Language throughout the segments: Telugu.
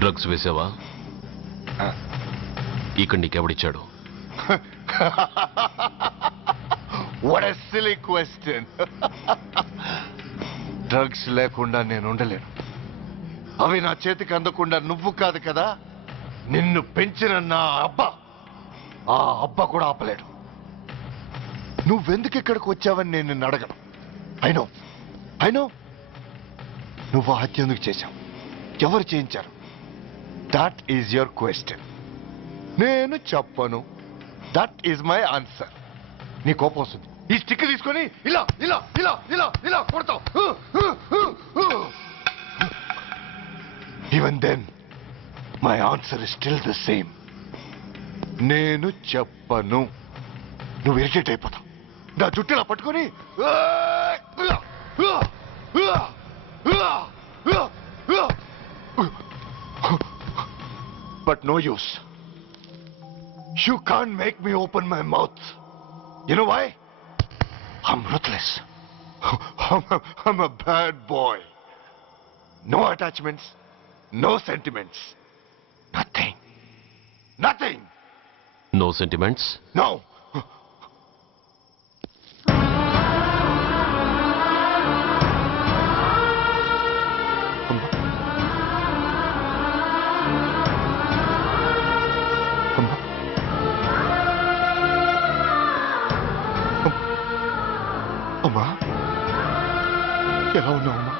డ్రగ్స్ వేసావా? ఇక్కడ నీకెవడిచ్చాడు? What a silly question. Drugs లేకుండా నేను ఉండలేను. అవి నా చేతికి అందకుండా నువ్వు కాదు కదా, నిన్ను పెంచిన నా అబ్బా, ఆ అబ్బా కూడా ఆపలేడు. నువ్వెందుకు ఇక్కడికి వచ్చావని నేను నిన్ను అడగను. అయినో నువ్వు హత్య ఎందుకు చేశావు, ఎవరు చేయించారు? That is your question. నేను చెప్పను. That is my answer. నీ కోపం వస్తుంది, ఈ స్టిక్ తీసుకొని ఇలా ఇలా ఇలా ఇలా ఇలా కొడతావు. Even then my answer is still the same. నేను చెప్పను. నువ్వు ఇరిటేట్ అయిపోతావు. నా జుట్టులా పట్టుకొని but no use. You can't make me open my mouth. You know why? I'm ruthless. I'm a bad boy. No attachments, no sentiments. Nothing. No sentiments? No. అమ్మా, ఎలా ఉన్నావమ్మా?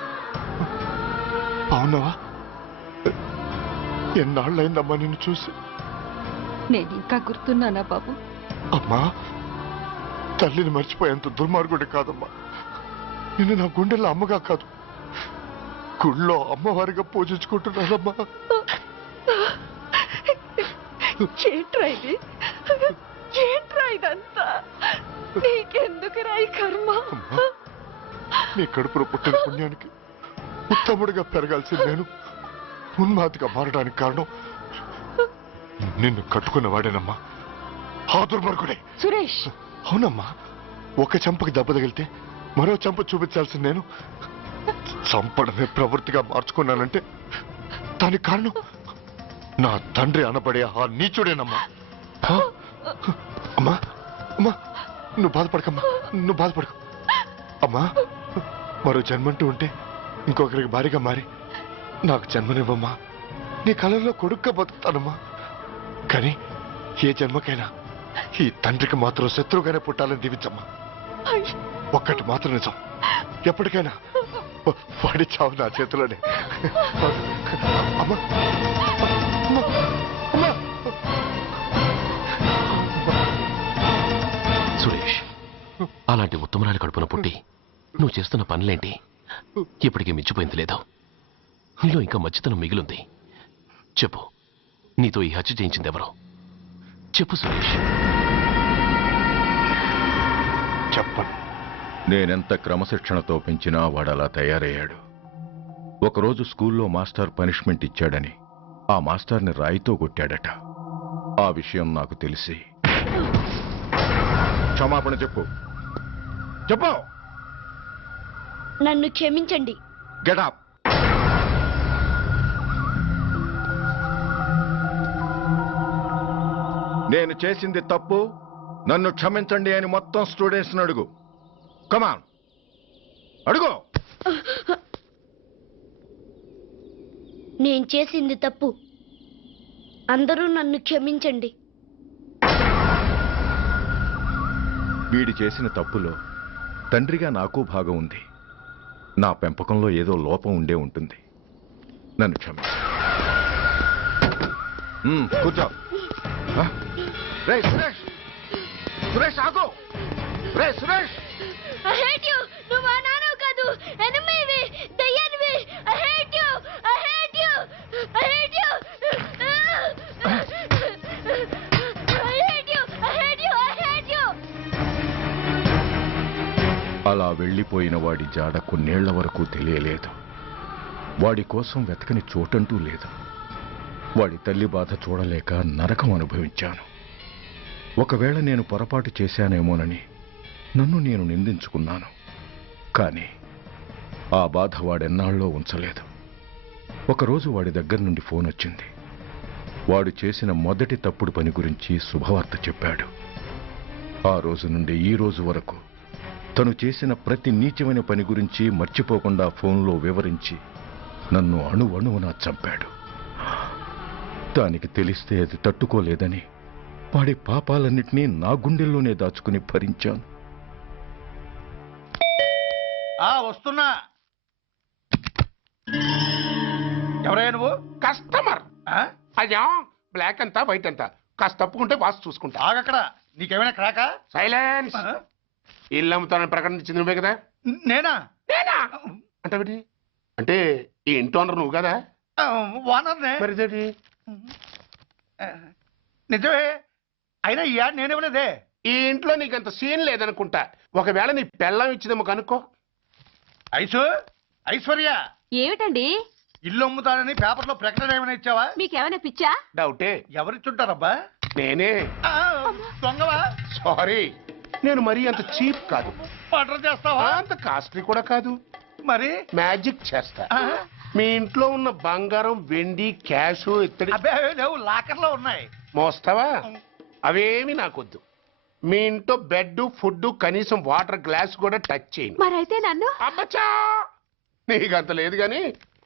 బాగున్నావా? ఎన్నాళ్ళైందమ్మా నిన్ను చూసి? నేను ఇంకా గుర్తున్నానా బాబు? అమ్మా, తల్లిని మర్చిపోయేంత దుర్మార్గుడి కాదమ్మా. నిన్ను నా గుండెల్లో అమ్మగా కాదు, గుళ్ళో అమ్మవారిగా పూజించుకుంటున్నానమ్మా. ఏంట్రా ఇదంతా? నీకెందుకు రాయి కర్మ? నీ కడుపులో పుట్టిన పుణ్యానికి ఉత్తముడిగా పెరగాల్సింది నేను ఉన్మాదిగా మారడానికి కారణం నిన్ను కట్టుకున్నవాడేనమ్మా, ఆ దుర్మార్గుడే సురేష్. అవునమ్మా, ఒక చంపకి దెబ్బ తగిలితే మరో చంప చూపించాల్సింది నేను చంపడమే ప్రవృత్తిగా మార్చుకున్నానంటే దానికి కారణం నా తండ్రి అనబడే ఆ నీచుడేనమ్మా. అమ్మా అమ్మా, నువ్వు బాధపడకు అమ్మా. మరో జన్మంటూ ఉంటే ఇంకొకరికి భారీగా మారి నాకు జన్మనివ్వమ్మా. నీ కళల్లో కొడుగ్గా బతుకుతానమ్మా. కానీ ఏ జన్మకైనా ఈ తండ్రికి మాత్రం శత్రువుగానే పుట్టాలని దీవించమ్మా. ఒక్కటి మాత్రం నిజం, ఎప్పటికైనా వాడి చావు నా చేతిలోనే. అమ్మా సురేష్, అలాంటి ఉత్తమరాలి కడుపున పుట్టి నువ్వు చేస్తున్న పనులేంటి? ఇప్పటికీ మించిపోయింది లేదు. నీలో ఇంకా మంచితనం మిగిలింది. చెప్పు, నీతో ఈ హత్య చేయించింది ఎవరు? చెప్పు సురేష్. చెప్పను. నేనెంత క్రమశిక్షణతో పెంచినా వాడలా తయారయ్యాడు. ఒకరోజు స్కూల్లో మాస్టర్ పనిష్మెంట్ ఇచ్చాడని ఆ మాస్టర్ని రాయితో కొట్టాడట. ఆ విషయం నాకు తెలిసి క్షమాపణ చెప్పు. నన్ను క్షమించండి. Get up. నేను చేసింది తప్పు, నన్ను క్షమించండి అని మొత్తం స్టూడెంట్స్ అడుగు. కమాన్, అడుగు. నేను చేసింది తప్పు, అందరూ నన్ను క్షమించండి. వీడి చేసిన తప్పులో తండ్రిగా నాకు భాగం ఉంది. నా పెంపకంలో ఏదో లోపం ఉండే ఉంటుంది. నన్ను క్షమించు. కూర్చో. సురేష్, సురేష్ ఆగు. Suresh, I hate you. నువ్వు మా నాన్నవు కాదు, ఎనిమివి, దయ్యానివి. I hate you. I hate you. I hate you. అలా వెళ్ళిపోయిన వాడి జాడ కొన్నేళ్ల వరకు తెలియలేదు. వాడి కోసం వెతకని చోటంటూ లేదు. వాడి తల్లి బాధ చూడలేక నరకం అనుభవించాను. ఒకవేళ నేను పొరపాటు చేశానేమోనని నన్ను నేను నిందించుకున్నాను. కానీ ఆ బాధ వాడెన్నాళ్ళో ఉంచలేదు. ఒకరోజు వాడి దగ్గర నుండి ఫోన్ వచ్చింది. వాడు చేసిన మొదటి తప్పుడు పని గురించి శుభవార్త చెప్పాడు. ఆ రోజు నుండి ఈ రోజు వరకు తను చేసిన ప్రతి నీచమైన పని గురించి మర్చిపోకుండా ఫోన్లో వివరించి నన్ను అణువణువున చంపాడు. దానికి తెలిస్తే అది తట్టుకోలేదని వాడి పాపాలన్నిటినీ నా గుండెల్లోనే దాచుకుని భరించాను. వస్తున్నా. ఎవరయ్యా నువ్వు? కస్టమర్. అయ్యా, బ్లాక్ అంతా వైట్ అంతా కాస్త తప్పుకుంటే బాస్ చూసుకుంటా. ఆగక్కడ. నీకేమైనా క్రాకా? సైలెన్స్. ఇల్లు అమ్ముతానని ప్రకటించింది నువ్వే కదా? నేనా? నేనా అంటే అంటే ఈ ఇంటి ఓనర్ నువ్వు కదా? ఓనర్నే. మరి ఇదేంటి? నిజమే. అయినా ఈ యాడ్ నేనేమలేదే. ఈ ఇంట్లో నీకంత సీన్ లేదనుకుంటా. ఒకవేళ నీ పెళ్ళం ఇచ్చిందేమో కనుక్కో. ఐశ్వర్య, ఏమిటండి? ఇల్లు అమ్ముతానని పేపర్లో ప్రకటన ఏమైనా ఇచ్చావా? మీకేమైనా పిచ్చా? డౌటే. ఎవరిచ్చుంటారబ్బా? నేనే. దొంగవా? సారీ, నేను మరీ అంత చీప్ కాదు. మర్డర్ చేస్తావా? అంత కాస్ట్లీ కూడా కాదు. మరి మ్యాజిక్ చేస్తా. మీ ఇంట్లో ఉన్న బంగారం, వెండి, క్యాష్, ఇత్తడి అబ్బే లేవు, లాకర్లో ఉన్నాయి. మోస్తావా? అవేమి నాకొద్దు. మీ ఇంట్లో బెడ్, ఫుడ్, కనీసం వాటర్ గ్లాస్ కూడా టచ్ చేయను. మరైతే నన్ను అబ్బచ్చా, నీకంత లేదు గాని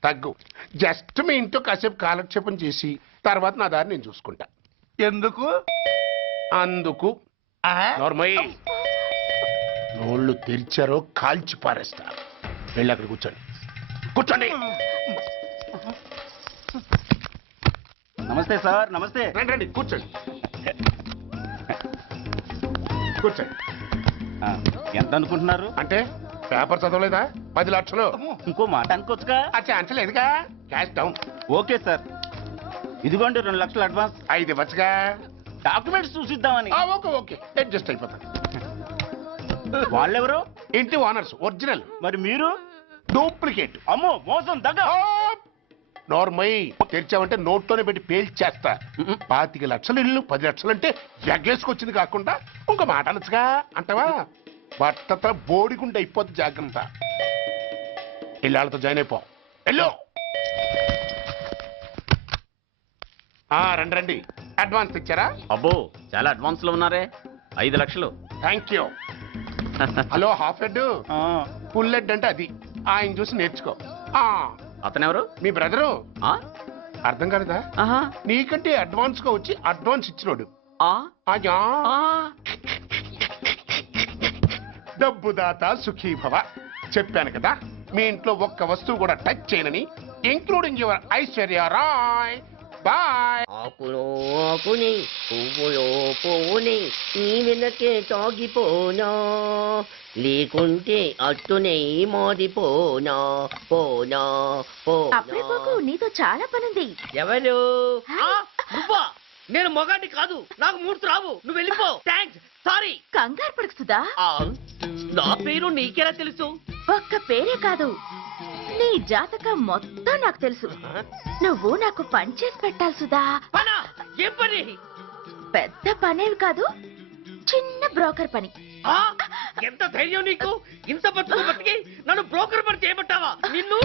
తగ్గు. జస్ట్ మీ ఇంట్లో కాసేపు కాలక్షేపం చేసి తర్వాత నా దారి నేను చూసుకుంటా. ఎందుకు? అందుకు. నార్మల్ నోళ్ళు తెరిచారో కాల్చి పారేస్తా. వెళ్ళి అక్కడ కూర్చోండి. కూర్చోండి. నమస్తే సార్. నమస్తే. రండి రండి, కూర్చోండి. కూర్చోండి. ఎంత అనుకుంటున్నారు? అంటే పేపర్ చదవలేదా? 10 లక్షలు. ఇంకో మాట అనుకోవచ్చుగా. ఆ ఛాన్స్ లేదుగా. Cash down. ఓకే సార్, ఇదిగోండి 2 లక్షలు అడ్వాన్స్. 5 ఇవ్వచ్చుగా. డాక్యుమెంట్స్ చూసిద్దామని. ఓకే ఓకే, అడ్జస్ట్ అయిపోతాను. వాళ్ళెవరు? ఇంటి ఓనర్స్ ఒరిజినల్, మరి మీరు? డూప్లికేట్. అమ్మో, మోసం, దగ్గర. నోర్మై తెరిచావంటే నోట్తోనే పెట్టి పేల్చేస్తా. 25 లక్షలు ఇల్లు 10 లక్షలు అంటే ఎగ్గేసుకొచ్చింది కాకుండా ఇంకో మాట అనొచ్చుగా. అంటావా? బట్టతో బోడిగుండి అయిపోద్ది. జాగ్రత్త. ఇళ్ళతో జాయిన్ అయిపో. వెళ్ళు. రండి రండి. అడ్వాన్స్ ఇచ్చారా? అబ్బో, చాలా అడ్వాన్స్ లో ఉన్నారే. 5 లక్షలు. Thank you. Hello, half head full head అంటే అది. ఆయన చూసి నేర్చుకో. అతనెవరు? మీ బ్రదరు. ఆ? అర్థం కాలేదా? ఆహా. నీకంటే అడ్వాన్స్ గా వచ్చి అడ్వాన్స్ ఇచ్చినోడు. ఆ? అయ్యా, ఆ. డబ్బు దాత సుఖీభవ. చెప్పాను కదా, మీ ఇంట్లో ఒక్క వస్తువు కూడా టచ్ చేయనని, including your Aishwarya Rai. Bye. ఆకులో ఆకుని పువ్వులో పువ్వుని నీ వెనకే తాగిపోనా, లేకుంటే అట్టునే మాడిపోనా పోనా అప్పుడే పోకు, నీతో చాలా పనుంది. ఎవరు? నువ్వా? నేను మొగాడి కాదు, నాకు మూర్తి రావు. నువ్వు వెళ్ళిపో. Thanks, sorry. కంగారు పడుకుతుందా? నా పేరు నీకెలా తెలుసు? ఒక్క పేరే కాదు, నీ జాతకం మొత్తం నాకు తెలుసు. నువ్వు నాకు పని చేసి పెట్టాలి సుధా. పనా? ఏం పని? పెద్ద పనేవి కాదు, చిన్న బ్రోకర్ పని. ఎంత ధైర్యం నీకు? ఇంత బతుకు బతికి నన్ను బ్రోకర్ పని చేయబట్టావా? నిన్ను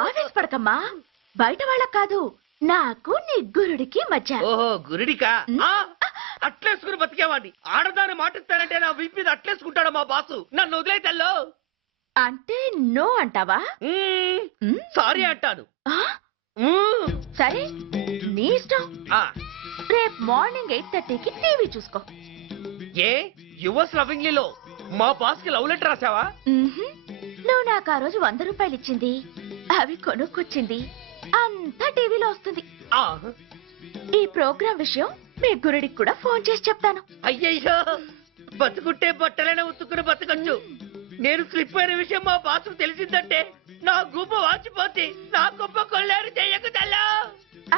ఆవేశపడకమ్మా, బయట వాళ్ళకు కాదు, నాకు నీ గురుడికి మధ్య. ఓహో, గురుడికా? అట్లేసుకుని బతికేవాడిని. ఆడదాన్ని మాటిస్తానంటే నా వీపు మీద అట్లేసుకుంటాడు మా బాసు. నన్ను వదిలేతల్లో. అంటే నో అంటావా? సారీ అంటాను. సరే, నీ ఇష్టం. రేపు మార్నింగ్ 8:30కి టీవీ చూసుకో. ఏ యువర్స్ లవింగ్లీలో మా బాస్ కి లవ్ లెటర్ రాసావా? నువ్వు నాకు ఆ రోజు 100 రూపాయలు ఇచ్చింది, అవి కొనుక్కొచ్చింది అంతా టీవీలో వస్తుంది. ఈ ప్రోగ్రాం విషయం మీ గురుడికి కూడా ఫోన్ చేసి చెప్తాను. అయ్యయ్యో, బతుకుంటే బట్టలైనా ఉత్తుకుని బతకచ్చు. నేను స్లిప్ అయిన విషయం మా బాసు తెలిసిందంటే నా గుబ్బ వాచిపోతే నా గొప్ప కొల్లారు చెయ్యకు తెల్లా.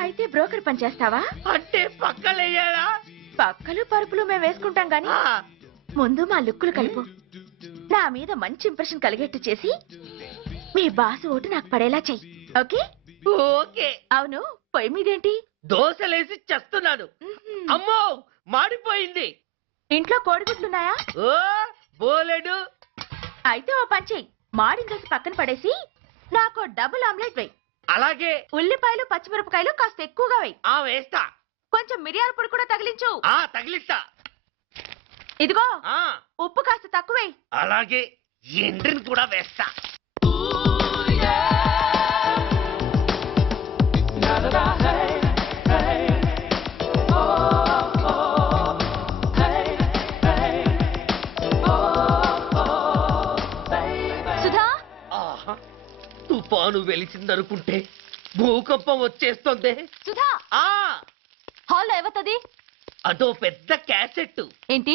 అయితే బ్రోకర్ పని చేస్తావా? అంటే పక్కలేయాలా? పక్కలు పరుపులు మేము వేసుకుంటాం గాని ముందు మా లుక్కులు కలుపు. నా మీద మంచి ఇంప్రెషన్ కలిగేట్టు చేసి మీ బాసు ఓటు నాకు పడేలా చెయ్యి. ఓకే? ఓకే. అవును, పొయ్యి మీదేంటి? దోశలేసి చేస్తున్నాను. అమ్మో మాడిపోయింది. ఇంట్లో కోడిగుడ్లున్నాయా? ఓ బోలెడు. అయితే ఓ పని చెయ్యి, మాడిన దోశ పక్కన పడేసి నాకు డబుల్ ఆమ్లెట్ వేయి. అలాగే. ఉల్లిపాయలు పచ్చిమిరపకాయలు కాస్త ఎక్కువగా వేయి. ఆ వేస్తా. కొంచెం మిరియాల పొడి కూడా తగిలించు. ఆ తగిలిస్తా. ఇదిగో ఆ ఉప్పు కాస్త తక్కువే. అలాగే. ఎండ్రిని కూడా వేస్తా. సుధా, ఆహా, తుఫాను వెలిసిందనుకుంటే భూకంపం వచ్చేస్తుంది. సుధా, ఆ హాల్లో ఏవతది? అదో పెద్ద క్యాసెట్. ఏంటి?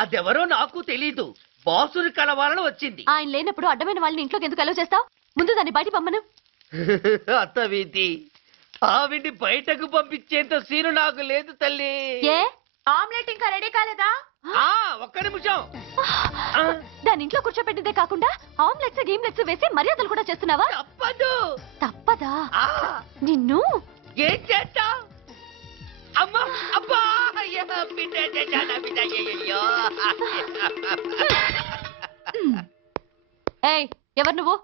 అదెవరో నాకు తెలీదు. బాసుని కలవాలని వచ్చింది. ఆయన లేనప్పుడు అడ్డమైన వాళ్ళని ఇంట్లోకి ఎందుకు అలౌ చేస్తావు? ముందు దాన్ని బయట పంపను. అత్తవీతి, ఆవిడ్ని బయటకు పంపించేంత సీను నాకు లేదు తల్లి. ఏ ఆమ్లెట్ ఇంకా రెడీ కాలేదా? ఆ ఒక్క నిమిషం. దాని ఇంట్లో కూర్చోపెట్టిందే కాకుండా ఆమ్లెట్స్ గేమ్లెట్స్ వేసి మర్యాదలు కూడా చేస్తున్నావా? తప్పదు. తప్పదా? ఆ నిన్ను ఏం చేస్తా? అమ్మా అబ్బా అయ్యా, బిడ్డ చేశానా బిడ్డ, అయ్యయ్యో. ఏయ్, ఎవరు నువ్వు?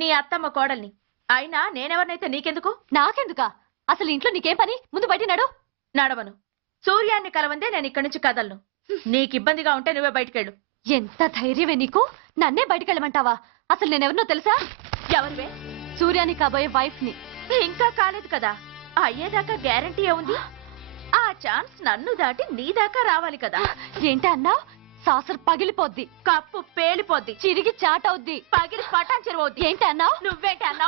నీ అత్తమ్మ కోడల్ని. అయినా నేనెవరినైతే నీకెందుకు? నాకెందుకా? అసలు ఇంట్లో నీకేం పని? ముందు బయట నడు. నడవను. సూర్యాన్ని కలవందే నేను ఇక్కడి నుంచి కదలను. నీకు ఇబ్బందిగా ఉంటే నువ్వే బయటకెళ్ళు. ఎంత ధైర్యమే నీకు? నన్నే బయటకెళ్ళమంటావా? అసలు నేనెవరినో తెలుసా? ఎవరివే? సూర్యాన్ని కాబోయే వైఫ్ ని. ఇంకా కాలేదు కదా, అయ్యేదాకా గ్యారంటీ ఏముంది? ఆ ఛాన్స్ నన్ను దాటి నీ దాకా రావాలి కదా. ఏంటి అన్నా? సాసర్ పగిలిపోద్ది, కప్పు పేలిపోద్ది, చిరిగి చాటవుద్ది, పగిలి పటాన్ చెరువవుద్ది. ఏంటి అన్నా? నువ్వేంటి అన్నా?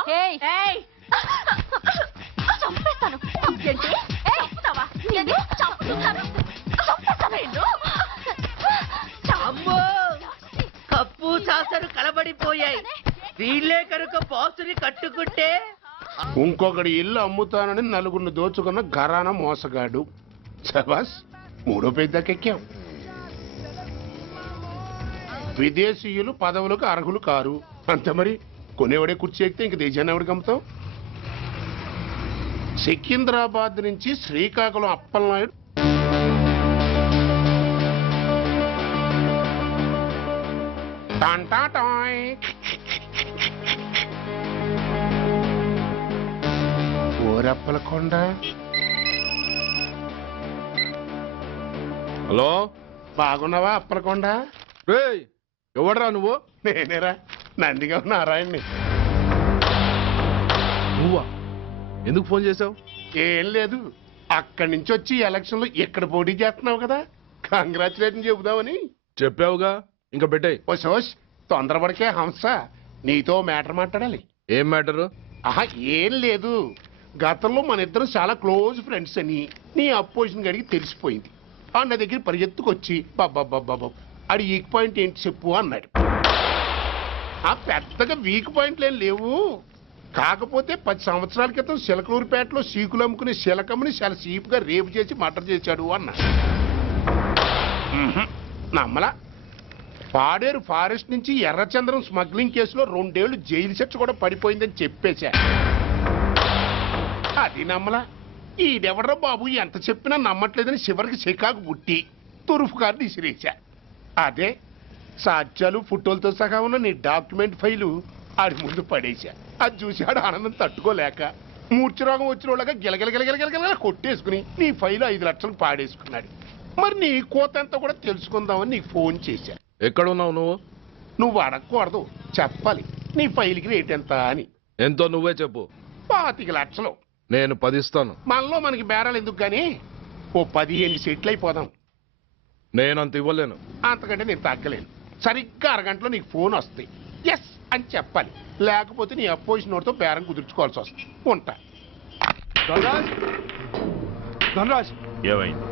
చంపేస్తాను. ఏంటి? చంపుతావా? చంపుతాను. అమ్మో, కప్పు చాసరు కలబడిపోయాయి. వీళ్ళే కనుక బాసుని కట్టుకుంటే. ఇంకొకటి ఇల్లు అమ్ముతానని నలుగురిని దోచుకున్న ఘరానా మోసగాడు. శబాస్, మూడో పెద్దకెక్కాం. విదేశీయులు పదవులకు అర్హులు కారు. అంతే మరి. కొనేవాడే కుర్చీ ఎక్కితే ఇంక దేశాన్ని ఎవరికి అమ్ముతాం? సికింద్రాబాద్ నుంచి శ్రీకాకుళం అప్పలనాయుడు టాంటాటాయ్. ఓరప్పలకొండ. హలో, బాగున్నావా అప్పలకొండ? రేయ్, ఎవడరా నువ్వు? నేనేరా, నందిగా నారాయణ్ణి. నువ్వా? ఎందుకు ఫోన్ చేసావు? ఏం లేదు, అక్కడి నుంచి వచ్చి ఎలక్షన్ లో ఇక్కడ పోటీ చేస్తున్నావు కదా, కంగ్రాచులేషన్ చెబుదామని. చెప్పావుగా, ఇంకా పెట్టాయి. ఓ సోష్, తొందరపడికే హంస, నీతో మ్యాటర్ మాట్లాడాలి. ఏం మ్యాటరు? ఆహా, ఏం లేదు. గతంలో మన ఇద్దరు చాలా క్లోజ్ ఫ్రెండ్స్ అని నీ అపోజిషన్ గడికి తెలిసిపోయింది. ఆ నా దగ్గర పరిగెత్తుకొచ్చి బాబా ఆడి వీక్ పాయింట్ ఏంటి చెప్పు అన్నాడు. ఆ పెద్దగా వీక్ పాయింట్లు ఏం లేవు, కాకపోతే 10 సంవత్సరాల క్రితం చిలకలూరుపేటలో సీకులు అమ్ముకునే శిలకమ్మని చాలా సీపుగా రేపు చేసి మర్డర్ చేశాడు అన్నాడు. నమ్మలా. పాడేరు ఫారెస్ట్ నుంచి ఎర్రచంద్రం స్మగ్లింగ్ కేసులో 2 ఏళ్లు జైలు శిక్ష కూడా పడిపోయిందని చెప్పేశా. అది నమ్మలా. ఈడెవడ్రా బాబు ఎంత చెప్పినా నమ్మట్లేదని చివరికి చికాకు పుట్టి తురుపు కార్డు ఇసిరేశా. అదే సాక్ష్యాలు ఫోటోలతో సహా ఉన్న నీ డాక్యుమెంట్ ఫైలు ఆడి ముందు పడేశా. అది చూశాడు ఆనందం తట్టుకోలేక మూర్ఛరోగం వచ్చిన వాళ్ళగా గిలగిలగిలగిలగిలగిల కొట్టేసుకుని నీ ఫైలు 5 లక్షలకు పాడేసుకున్నాడు. మరి నీ కోతంతా కూడా తెలుసుకుందామని నీకు ఫోన్ చేశా. ఎక్కడున్నావు నువ్వు? నువ్వు అడగకూడదు, చెప్పాలి. నీ ఫైల్కి రేట్ ఎంత అని. ఎంతో నువ్వే చెప్పు. 25 లక్షలు. నేను 10 ఇస్తాను. మనలో మనకి బేరాలు ఎందుకు గానీ ఓ 15 సెట్లు అయిపోదాం. నేనంత ఇవ్వలేను. అంతకంటే నేను తగ్గలేను. సరిగ్గా అరగంటలో నీకు ఫోన్ వస్తాయి. ఎస్ అని చెప్పాలి, లేకపోతే నీ అపోజిషన్ నోటితో బేరం కుదుర్చుకోవాల్సి వస్తుంది. ఉంటా. ధనరాజ్, ధనరాజ్, ఏమైంది?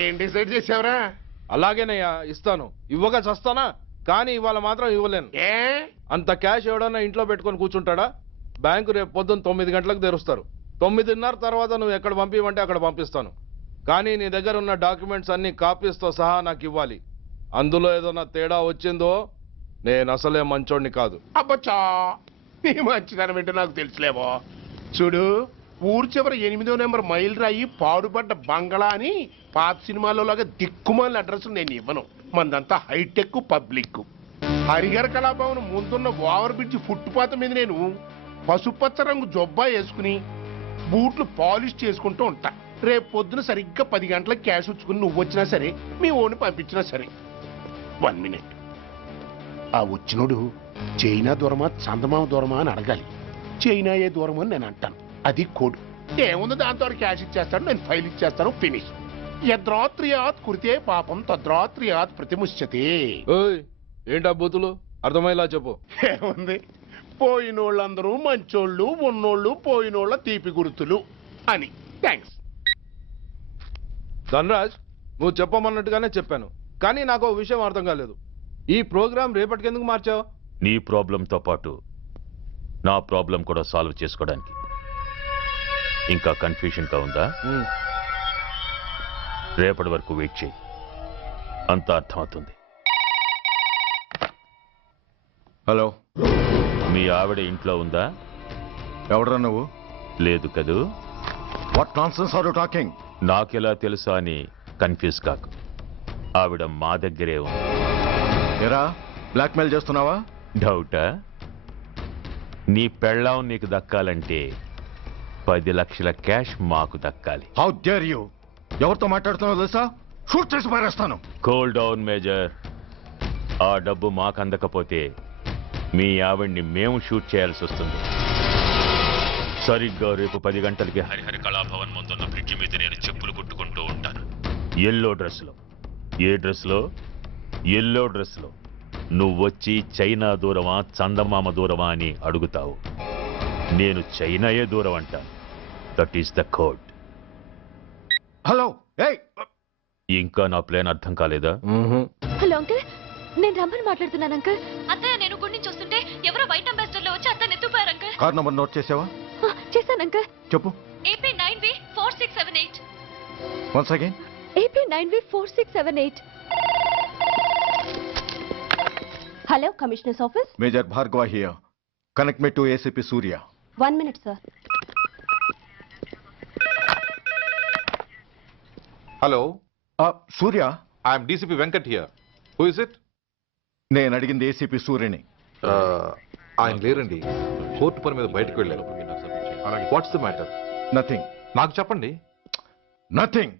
ఏం డిసైడ్ చేసావురా? అలాగేనయ్యా, ఇస్తాను. ఇవ్వగా చస్తానా, కానీ ఇవాళ మాత్రం ఇవ్వలేను. ఏ అంత క్యాష్ ఎవడన్నా ఇంట్లో పెట్టుకొని కూర్చుంటాడా? బ్యాంకు రేపు పొద్దున్న 9 గంటలకు తెరుస్తారు. 9:30 తర్వాత నువ్వు ఎక్కడ పంపివంటే అక్కడ పంపిస్తాను. కానీ నీ దగ్గర ఉన్న డాక్యుమెంట్స్ అన్ని కాపీస్తో సహా నాకు ఇవ్వాలి. అందులో ఏదైనా తేడా వచ్చిందో నేను అసలే మంచోడిని కాదు. అబ్బచ్చా, నీ మంచిదనం ఏంటో నాకు తెలుసులేవో. చూడు, ఊరు చివరి 8వ నెంబర్ మైల్ రాయి పాడుపడ్డ బంగళా అని పాత సినిమాలో లాగా దిక్కుమాల అడ్రస్ నేను ఇవ్వను. మందంతా హైటెక్ పబ్లిక్. హరిహర కళాభవన్ ముందున్న ఓవర్ బ్రిడ్జ్ ఫుట్పాత్ మీద నేను పసుపచ్చ రంగు జొబ్బా వేసుకుని బూట్లు పాలిష్ చేసుకుంటూ ఉంటా. రేపు పొద్దున సరిగ్గా 10 గంటలకు క్యాష్ ఉంచుకుని నువ్వు వచ్చినా సరే, మీ ఓన్ని పంపించినా సరే. 1 మినిట్. ఆ వచ్చినోడు చైనా దూరమా చందమామ దూరమా అని అడగాలి. చైనా ఏ దూరం అని నేను అంటాను. అది కోడ్. ఏముంది, దాంతో క్యాష్ ఇచ్చేస్తాడు, నేను ఫైల్ ఇచ్చేస్తాను, ఫినిష్. యద్రాత్రియాత్ కురితే పాపం తద్రాత్రియాత్ ప్రతిముష్యతే. ఏంటా బూతులు? అర్థమయ్యేలా చెప్పు. ఏముంది, పోయినోళ్ళందరూ మంచోళ్ళు, ఉన్నోళ్ళు పోయినోళ్ళ తీపి గుర్తులు అని. థ్యాంక్స్. ధనరాజ్, నువ్వు చెప్పమన్నట్టుగానే చెప్పాను, కానీ నాకు ఒక విషయం అర్థం కాలేదు. ఈ ప్రోగ్రాం రేపటికి ఎందుకు మార్చావు? నీ ప్రాబ్లంతో పాటు నా ప్రాబ్లం కూడా సాల్వ్ చేసుకోవడానికి. ఇంకా కన్ఫ్యూషన్గా ఉందా? రేపటి వరకు వెయిట్ చేయి, అంతా అర్థమవుతుంది. హలో, మీ ఆవిడ ఇంట్లో ఉందా? ఎవడరా నువ్వు? లేదు కదూ. What nonsense are you talking? నాకెలా తెలుసా అని కన్ఫ్యూజ్ కాకు. ఆవిడ మా దగ్గరే ఉంది. ఎరా, బ్లాక్మెయిల్ చేస్తున్నావా? డౌటా? నీ పెళ్ళాం నీకు దక్కాలంటే 10 లక్షల క్యాష్ మాకు దక్కాలి. How dare you! ఎవరితో మాట్లాడుతున్నావో తెలుసా? షూట్ చేసి పారేస్తాను. Cool down major. ఆ డబ్బు మాకు అందకపోతే మీ ఆవిడ్ని మేము షూట్ చేయాల్సి వస్తుంది. సరిగ్గా రేపు 10 గంటలకి హరిహర కళాభవన్ ముందున్న బ్రిడ్జి మీద నేను చెప్పులు కుట్టుకుంటూ ఉంటాను. ఎల్లో డ్రెస్లో. ఏ డ్రెస్లో? ఎల్లో డ్రెస్లో. నువ్వొచ్చి చైనా దూరమా చందమామ దూరమా అని అడుగుతావు. నేను చైనాయే దూరం అంటాను. That is the code. Hello, ఇంకా నా ప్లాన్ అర్థం కాలేదా? హలో అంకుల్, నేను రమ్మని మాట్లాడుతున్నాను అంకుల్. అత్తయ్య, నేను గుడి నుంచి వస్తుంటే ఎవరో వైట్ అంబాసిడర్ లో వచ్చి అత్తయ్య ఎత్తుపోయారు అంకుల్. కార్ నంబర్ నోట్ చేసావా? చేశాను అంకుల్. చెప్పు. AP9V4678. Once again. AP9V4678. Hello, commissioners office. Major Bhargava here. Connect me to ACP Surya. 1 minute sir. Hello, Surya. I'm DCP Venkat here. Who is it? నేను అడిగింది ఏసీపీ సూర్యని. ఆయన లేరండి, కోర్టు పని మీద బయటకు వెళ్ళారు. What's the matter? నథింగ్. నాకు చెప్పండి. Nothing.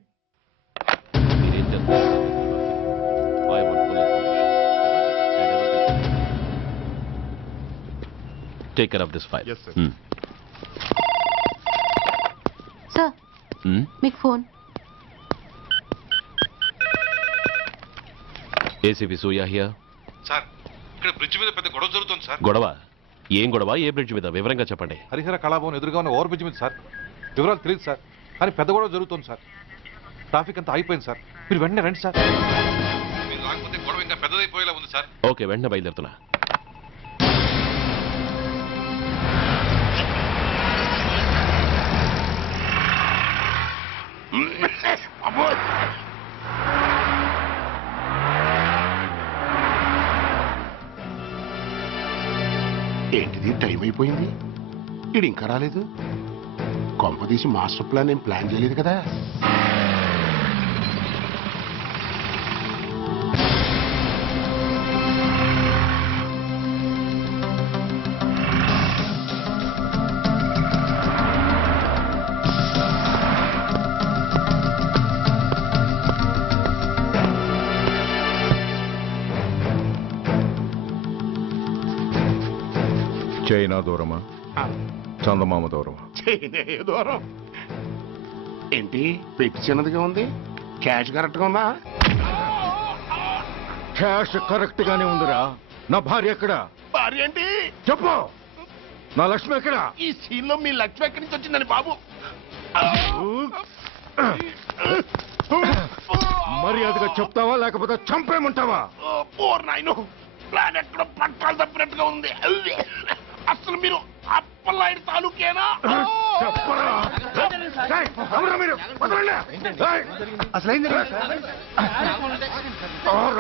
Take care of this file. Yes, sir. Sir, మీకు phone. ACP Surya here. Sir, ఇక్కడ బ్రిడ్జ్ మీద పెద్ద గొడవ జరుగుతుంది సార్. గొడవ? ఏం గొడవ? ఏ బ్రిడ్జ్ మీద? వివరంగా చెప్పండి. హరిహర కళాభవన్ ఎదురుగా ఉన్న ఓవర్ బ్రిడ్జ్ మీద సార్. వివరాలు తెలియదు సార్, కానీ పెద్ద గొడవ జరుగుతుంది సార్. ట్రాఫిక్ అంతా అయిపోయింది సార్. మీరు వెంటనే రండి సార్. మీరు రాకపోతే గొడవ ఇంకా పెద్దదైపోయేలా ఉంది సార్. ఓకే, వెంటనే బయలుదేరుతున్నా. ఏంటిది, టైం అయిపోయింది, ఇది ఇంకా రాలేదు. కొంపదీసి మాస్టర్ ప్లాన్ ఏం ప్లాన్ చేయలేదు కదా. చైనా దూరమా చందమామ దూరమా? చైనా దూరం ఏంటి, పెట్టి చిన్నదిగా ఉంది, క్యాష్ కరెక్ట్గా ఉందా? క్యాష్ కరెక్ట్ గానే ఉందిరా. నా భార్య ఎక్కడ? భార్య ఏంటి చెప్పు. నా లక్ష్మి ఎక్కడ? ఈ సీన్ లో మీ లక్ష్మి ఎక్కడి నుంచి వచ్చిందని బాబు? మర్యాదగా చెప్తావా లేకపోతే చంపేమంటావా? పోర్ నాయను, ప్లాన్ ఎక్కడ పట్టాలు తప్పినట్టుగా ఉంది. అసలు మీరు అప్పలాయుడు తాలూకేనా? అసలు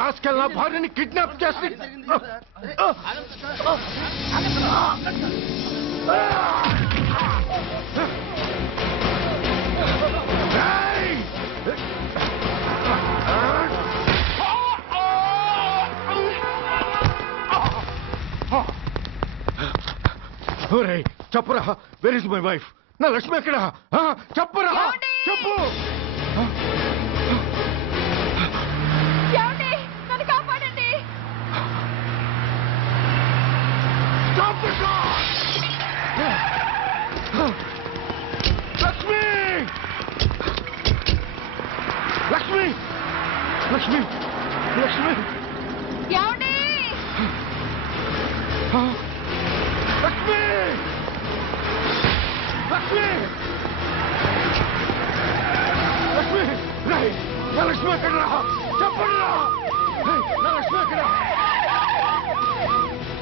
రాసుకెళ్ళ భార్యని కిడ్నాప్ చేసి చెప్పరా, వెర్ ఇస్ మై వైఫ్? నా లక్ష్మి ఎక్కడ? చెప్పరా, చెప్పు. నన్ను కాపాడండి. లక్ష్మి, లక్ష్మి, లక్ష్మి, లక్ష్మి, ఏమండి? లక్ష్మి, లక్ష్మి, లక్ష్మి, రేయ్, నా లక్ష్మి ఎక్కడ? చెప్పండి రా. రేయ్, నా లక్ష్మి ఎక్కడ?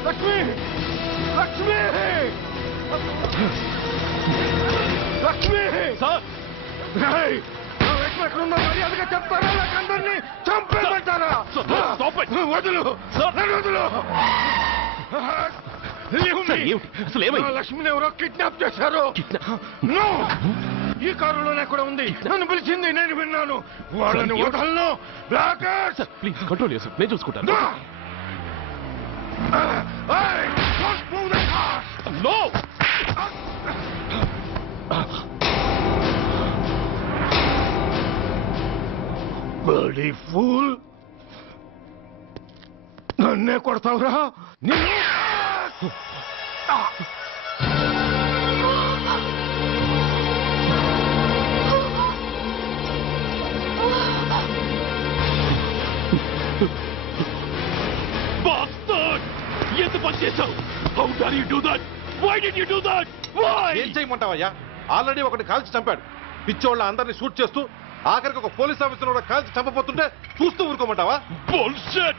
లక్ష్మి, లక్ష్మి, లక్ష్మి, రేయ్, నా లక్ష్మి ఎక్కడ ఉందో మర్యాదగా చెప్తారా? నాకందరినీ చంపేమంటారా? వదులు, నన్ను వదులు. అసలు ఏమైంది? లక్ష్మిని ఎవరో కిడ్నాప్ చేశారు. No! ఈ కారులోనే కూడా ఉంది. నన్ను పిలిచింది, నేను విన్నాను. వాళ్ళని వదలను. బ్లాకర్స్, ప్లీజ్ కంట్రోల్ చేసు, నేను చూసుకుంటాను. నో! Bloody fool! నన్నే కొడతావురా? ఎంత పని చేశావు? How dare you do that? Why did you do that? Why? ఏం చేయమంటావయ్యా? ఆల్రెడీ ఒకటి కాల్చి చంపాడు. పిచ్చోళ్ళ అందరినీ షూట్ చేస్తూ ఆఖరికి ఒక పోలీస్ ఆఫీసర్ కూడా కాల్చి చంపబోతుంటే చూస్తూ ఊరుకోమంటావా? Bullshit!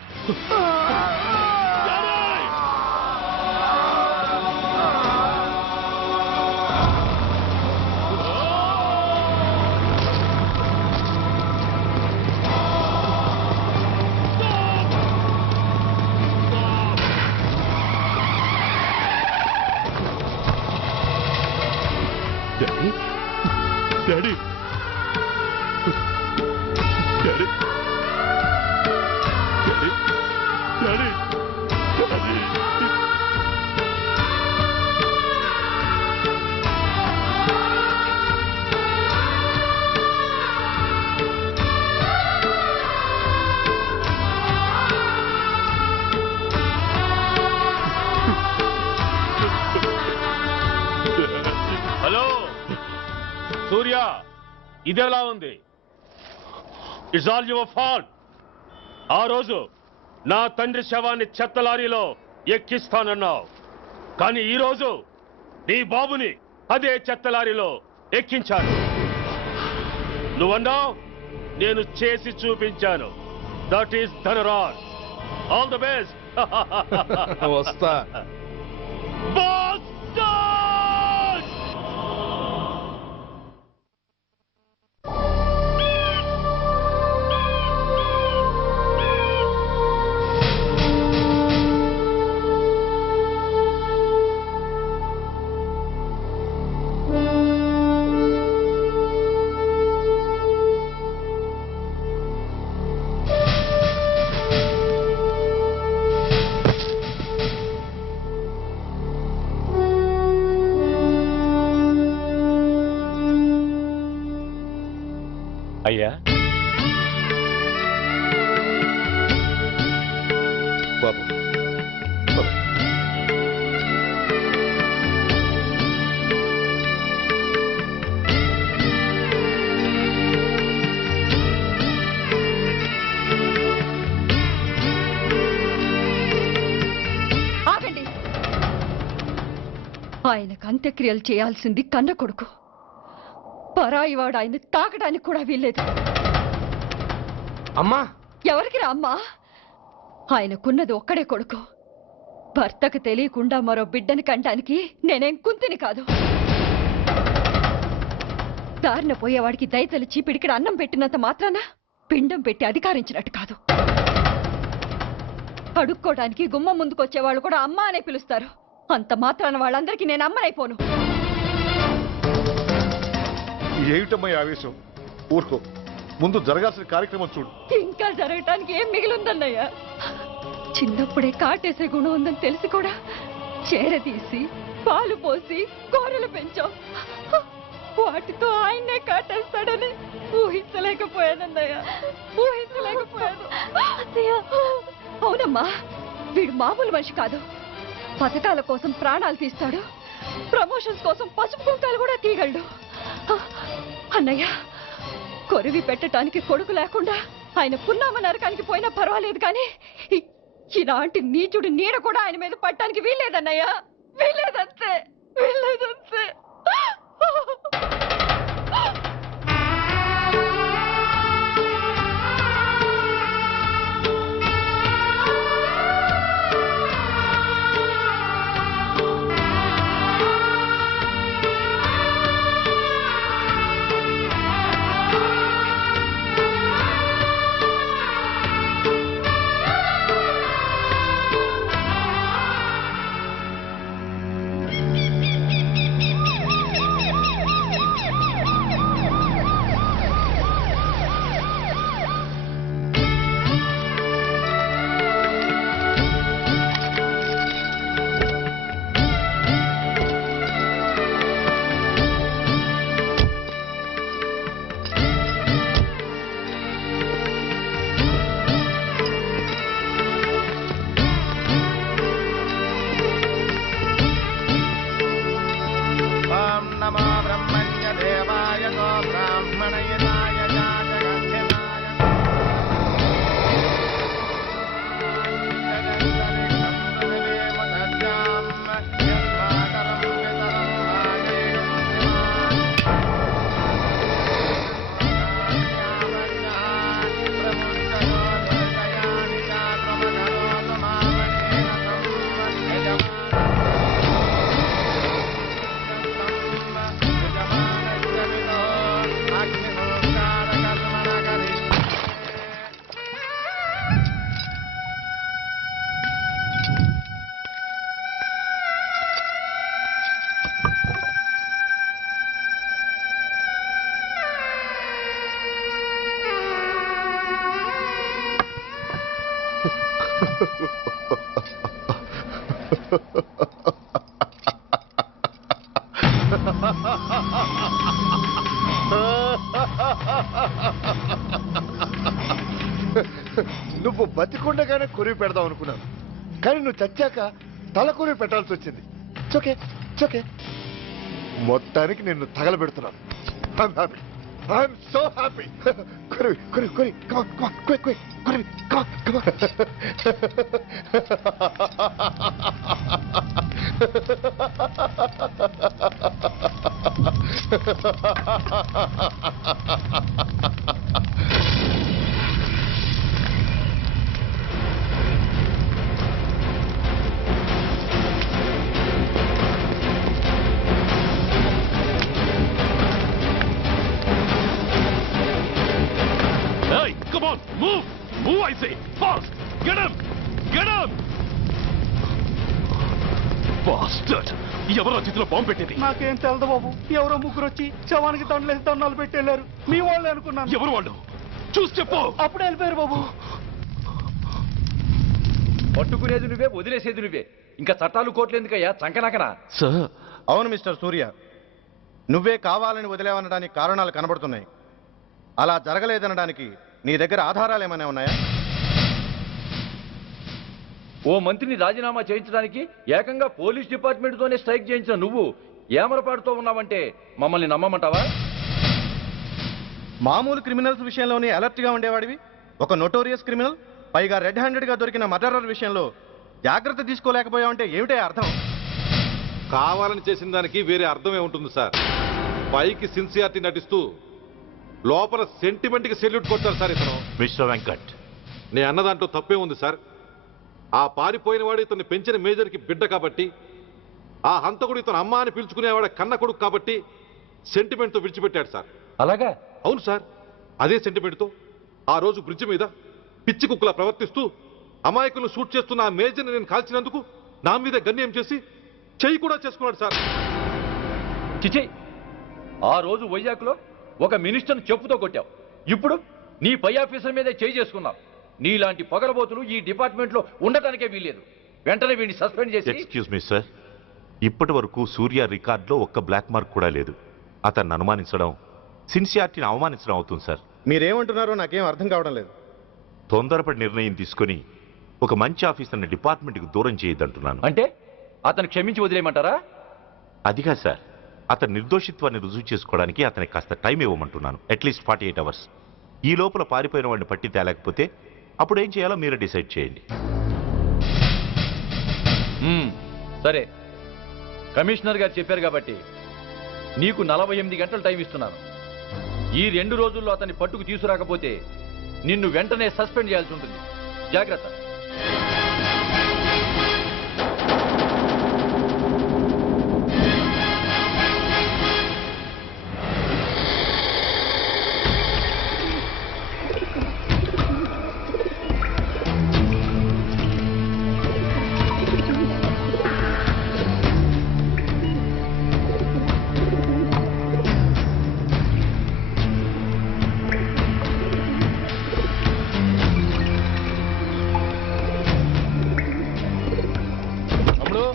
Daddy? Daddy? Daddy? Daddy? Daddy? Daddy? Hello Surya, ఇదెలా ఉంది? It's all your fault. ఆ రోజు నా తండ్రి శవాన్ని చెత్త లారీలో ఎక్కిస్తానన్నావు, కానీ ఈ రోజు నీ బాబుని అదే చెత్త లారీలో ఎక్కించాను. నువ్వన్నావు, నేను చేసి చూపించాను. That is Dhanraj. All the best. వస్తా. అయ్యా, బాబు ఆగండి. ఆయనకు అంత్యక్రియలు చేయాల్సింది కన్న కొడుకు. పరాయివాడు ఆయన తాకడానికి కూడా వీల్లేదు. అమ్మా, ఎవరికి రా అమ్మా? ఆయనకున్నది ఒక్కడే కొడుకు. భర్తకు తెలియకుండా మరో బిడ్డని కంటానికి నేనేం కుంతిని కాదు. దారిన పోయేవాడికి దయతలిచి పిడికిడ అన్నం పెట్టినంత మాత్రాన పిండం పెట్టి అధికారించినట్టు కాదు. అడుక్కోవడానికి గుమ్మం ముందుకొచ్చే వాళ్ళు కూడా అమ్మ అనే పిలుస్తారు. అంత మాత్రాన వాళ్ళందరికీ నేను అమ్మనైపోను. ఏమిటమ్మా ఆవేశం? ఊరుకో, ముందు జరగాల్సిన కార్యక్రమం చూడు. ఇంకా జరగటానికి ఏం మిగిలిందన్నయ్య? చిన్నప్పుడే కాటేసే గుణం ఉందని తెలిసి కూడా చేరదీసి పాలు పోసి కూరలు పెంచాం. వాటితో ఆయన్నే కాటేస్తాడని ఊహించలేకపోయానన్నయ్య, ఊహించలేకపోయాను. అవునమ్మా, వీడు మామూలు మనిషి కాదు. పథకాల కోసం ప్రాణాలు తీస్తాడు, ప్రమోషన్స్ కోసం పసుపు కుంకాలు కూడా తీయగలడు. అన్నయ్య, కొరివి పెట్టడానికి కొడుకు లేకుండా ఆయన పున్నామ నరకానికి పోయినా పర్వాలేదు, కానీ ఇలాంటి నీచుడు నీడ కూడా ఆయన మీద పట్టడానికి వీల్లేదన్నయ్య, వీల్లేదంతే, వీల్లేదంతే. నువ్వు బతికుండగానే కొరివి పెడదాం అనుకున్నాను, కానీ నువ్వు చచ్చాక తల కొరివి పెట్టాల్సి వచ్చింది. ఓకే ఓకే, మొత్తానికి నిన్ను తగలబెడుతున్నాను. I'm happy, I'm so happy. కొరివి కొరివి కొరివి, కమాన్ కమాన్, క్విక్ క్విక్, కొరివి, come on come on. Hey, come on, move! Move, I say! Fast! Get him! Get him! Bastard! ఎవరో చేతిలో బాంబు పెట్టింది? నాకేం తెలదు బాబు. ఎవరో ముగ్గురు వచ్చి శవానికి దండలేసి దండాలు పెట్టి వెళ్ళారు. మీ వాళ్ళే అనుకున్నాను. ఎవరు వాళ్ళు? చూసి చెప్పు. అప్పుడే వెళ్ళిపోయారు బాబు. పట్టుకునేది నువ్వే, వదిలేసేది నువ్వే. ఇంకా చట్టాలు కోట్లు ఎందుకయ్యా చంకనాకనా? సార్, అవును మిస్టర్ సూర్య, నువ్వే కావాలని వదిలేవనడానికి కారణాలు కనబడుతున్నాయి. అలా జరగలేదనడానికి నీ దగ్గర ఆధారాలు ఏమైనా ఉన్నాయా? ఓ మంత్రిని రాజీనామా చేయించడానికి ఏకంగా పోలీస్ డిపార్ట్మెంట్తోనే స్ట్రైక్ చేయించిన నువ్వు ఏమరపాటుతో ఉన్నావంటే మమ్మల్ని నమ్మమంటావా? మామూలు క్రిమినల్స్ విషయంలోనే అలర్ట్గా ఉండేవాడివి, ఒక నోటోరియస్ క్రిమినల్, పైగా రెడ్ హ్యాండెడ్గా దొరికిన మర్డరర్ విషయంలో జాగ్రత్త తీసుకోలేకపోయావంటే ఏమిటే అర్థం? కావాలని చేసిన దానికి వేరే అర్థమే ఉంటుంది సార్. పైకి సిన్సియారిటీ నటిస్తూ లోపల సెంటిమెంట్కి సెల్యూట్ కొట్టారు సార్ ఇతను. మిస్టర్ వెంకట్, నే అన్న దాంట్లో తప్పే ఉంది సార్. ఆ పారిపోయిన వాడు ఇతన్ని పెంచిన మేజర్కి బిడ్డ కాబట్టి, ఆ హంతకుడు ఇతను అమ్మ అని పిలుచుకునేవాడు కన్న కొడుకు కాబట్టి సెంటిమెంట్తో విడిచిపెట్టాడు సార్. అలాగా? అవును సార్. అదే సెంటిమెంట్తో ఆ రోజు బ్రిడ్జ్ మీద పిచ్చి కుక్కలా ప్రవర్తిస్తూ అమాయకులను షూట్ చేస్తున్న ఆ మేజర్ని నేను కాల్చినందుకు నా మీద గన్యం చేసి చెయ్యి కూడా చేసుకున్నాడు సార్. చిచి, ఆ రోజు వైజాగ్లో ఒక మినిస్టర్ని చెప్పుతో కొట్టావు. ఇప్పుడు నీ పై ఆఫీసర్ మీదే చేయి చేసుకున్నావు. నీలాంటి పొగరబోతులు ఈ డిపార్ట్మెంట్లో ఉండటానికే వీల్లేదు. వెంటనే వీడిని సస్పెండ్ చేసి. ఎక్స్క్యూజ్ మీ సార్, ఇప్పటి వరకు సూర్య రికార్డులో ఒక్క బ్లాక్ మార్క్ కూడా లేదు. అతన్ని అనుమానించడం సిన్సియారిటీని అవమానించడం అవుతుంది సార్. మీరేమంటున్నారో నాకేం అర్థం కావడం లేదు. తొందరపడి నిర్ణయం తీసుకొని ఒక మంచి ఆఫీసర్ని డిపార్ట్మెంట్కి దూరం చేయొద్దంటున్నాను. అంటే అతను క్షమించి వదిలేయమంటారా? అదిగా సార్, అతని నిర్దోషిత్వాన్ని రుజువు చేసుకోవడానికి అతనికి కాస్త టైం ఇవ్వమంటున్నాను. At least 48 hours. ఈ లోపల పారిపోయిన వాడిని పట్టి తేలేకపోతే అప్పుడు ఏం చేయాలో మీరే డిసైడ్ చేయండి. సరే, కమిషనర్ గారు చెప్పారు కాబట్టి నీకు 48 గంటలు టైం ఇస్తున్నాను. ఈ 2 రోజుల్లో అతన్ని పట్టుకు తీసుకురాకపోతే నిన్ను వెంటనే సస్పెండ్ చేయాల్సి ఉంటుంది. జాగ్రత్త.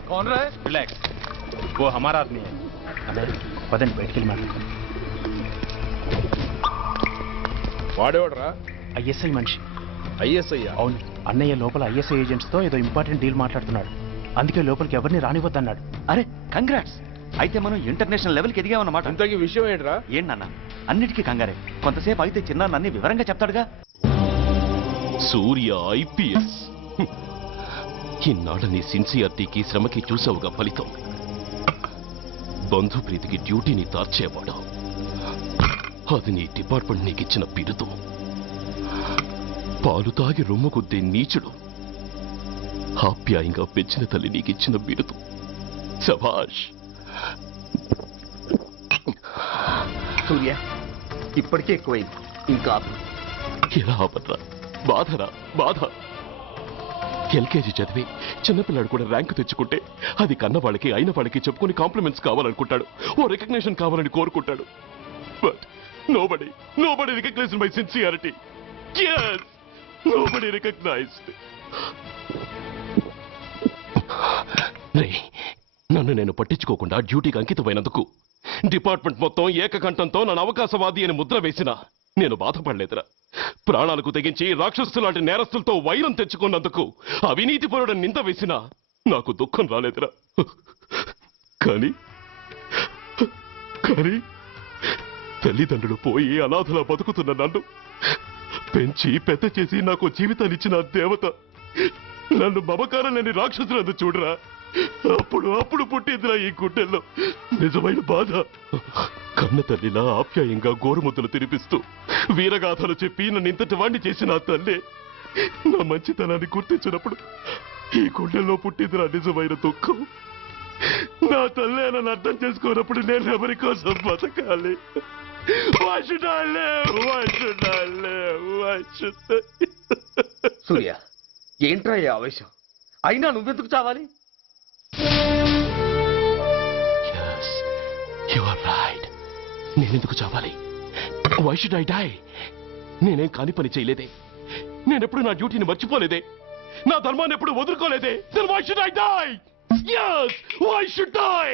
कौन रहा है? रिलैक्स, वो हमारा आदमी है. పదండి బయటికి వెళ్ళి మాట్లాడతాం. వాడేవాడరా? ఐఎస్ఐ మనిషి. ఐఎస్ఐ? అవును, అన్నయ్య లోపల ఐఎస్ఐ ఏజెంట్స్ తో ఏదో ఇంపార్టెంట్ డీల్ మాట్లాడుతున్నాడు. అందుకే లోపలికి ఎవరిని రానివ్వద్దన్నాడు. అరే కంగ్రాట్స్, అయితే మనం ఇంటర్నేషనల్ లెవెల్కి ఎదిగామన్నమాట. ఇంతకీ విషయం ఏంట్రా? ఏంటన్నా అన్నిటికీ కంగారే. కొంతసేపు అయితే చిన్న అన్ని వివరంగా చెప్తాడుగా. సూర్య ఐపీఎస్. ఇన్నాళ్ళ నీ సిన్సియారిటీకి శ్రమకి చూసావుగా ఫలితం. బంధుప్రీతికి డ్యూటీని తార్చేవాడు. అది నీ డిపార్ట్మెంట్ నీకిచ్చిన బిరుదు. పాలు తాగి రొమ్ము కొద్దే నీచుడు. ఆప్యాయంగా పెంచిన తల్లి నీకిచ్చిన బిరుదు. శభాష్. సూర్య, ఇప్పటికే ఎక్కువైంది, ఇంకా ఎలా ఆపట్రా? బాధరా బాధ. ఎల్కేజీ చదివి చిన్నపిల్లాడు కూడా ర్యాంకు తెచ్చుకుంటే అది కన్న వాళ్ళకి అయిన వాళ్ళకి చెప్పుకుని కాంప్లిమెంట్స్ కావాలనుకుంటాడు, ఓ రికగ్నిషన్ కావాలని కోరుకుంటాడు. But nobody recognized my sincerity. yes, nobody recognized. నన్ను నేను పట్టించుకోకుండా డ్యూటీకి అంకితమైనందుకు డిపార్ట్మెంట్ మొత్తం ఏకకంఠంతో నన్ను అవకాశవాది అని ముద్ర వేసినా నేను బాధపడలేదురా. ప్రాణాలకు తెగించి రాక్షసులాంటి నేరస్తులతో వైరం తెచ్చుకున్నందుకు అవినీతిపరుడని నింద వేసినా నాకు దుఃఖం రాలేదురా. కానీ తల్లిదండ్రులు పోయి అనాథలా బతుకుతున్న నన్ను పెంచి పెద్ద చేసి నాకు జీవితాన్నిచ్చిన దేవత నన్ను మమకారం లేని రాక్షసులందు చూడరా. అప్పుడు పుట్టిందిరా ఈ గుడ్డెల్లో నిజమైన బాధ. కన్న తల్లిలా ఆప్యాయంగా గోరుముద్దలు తినిపిస్తూ వీరగాథలు చెప్పి నన్ను ఇంతటి వాణ్ణి చేసిన ఆ తల్లే నా మంచితనాన్ని గుర్తించినప్పుడు ఈ గుండెల్లో పుట్టిందిరా నిజమైన దుఃఖం. నా తల్లే నన్ను అర్థం చేసుకోనప్పుడు నేను ఎవరి కోసం బతకాలి? సూర్య, ఏంట్రా ఈ ఆవేశం? అయినా నువ్వెందుకు చావాలి? నేనెందుకు చావాలి? Why should I die? నేనేం కాని పని చేయలేదే. నేనెప్పుడు నా డ్యూటీని మర్చిపోలేదే. నా ధర్మాన్ని ఎప్పుడు వదులుకోలేదే. Then why should I die? Yes, why should I?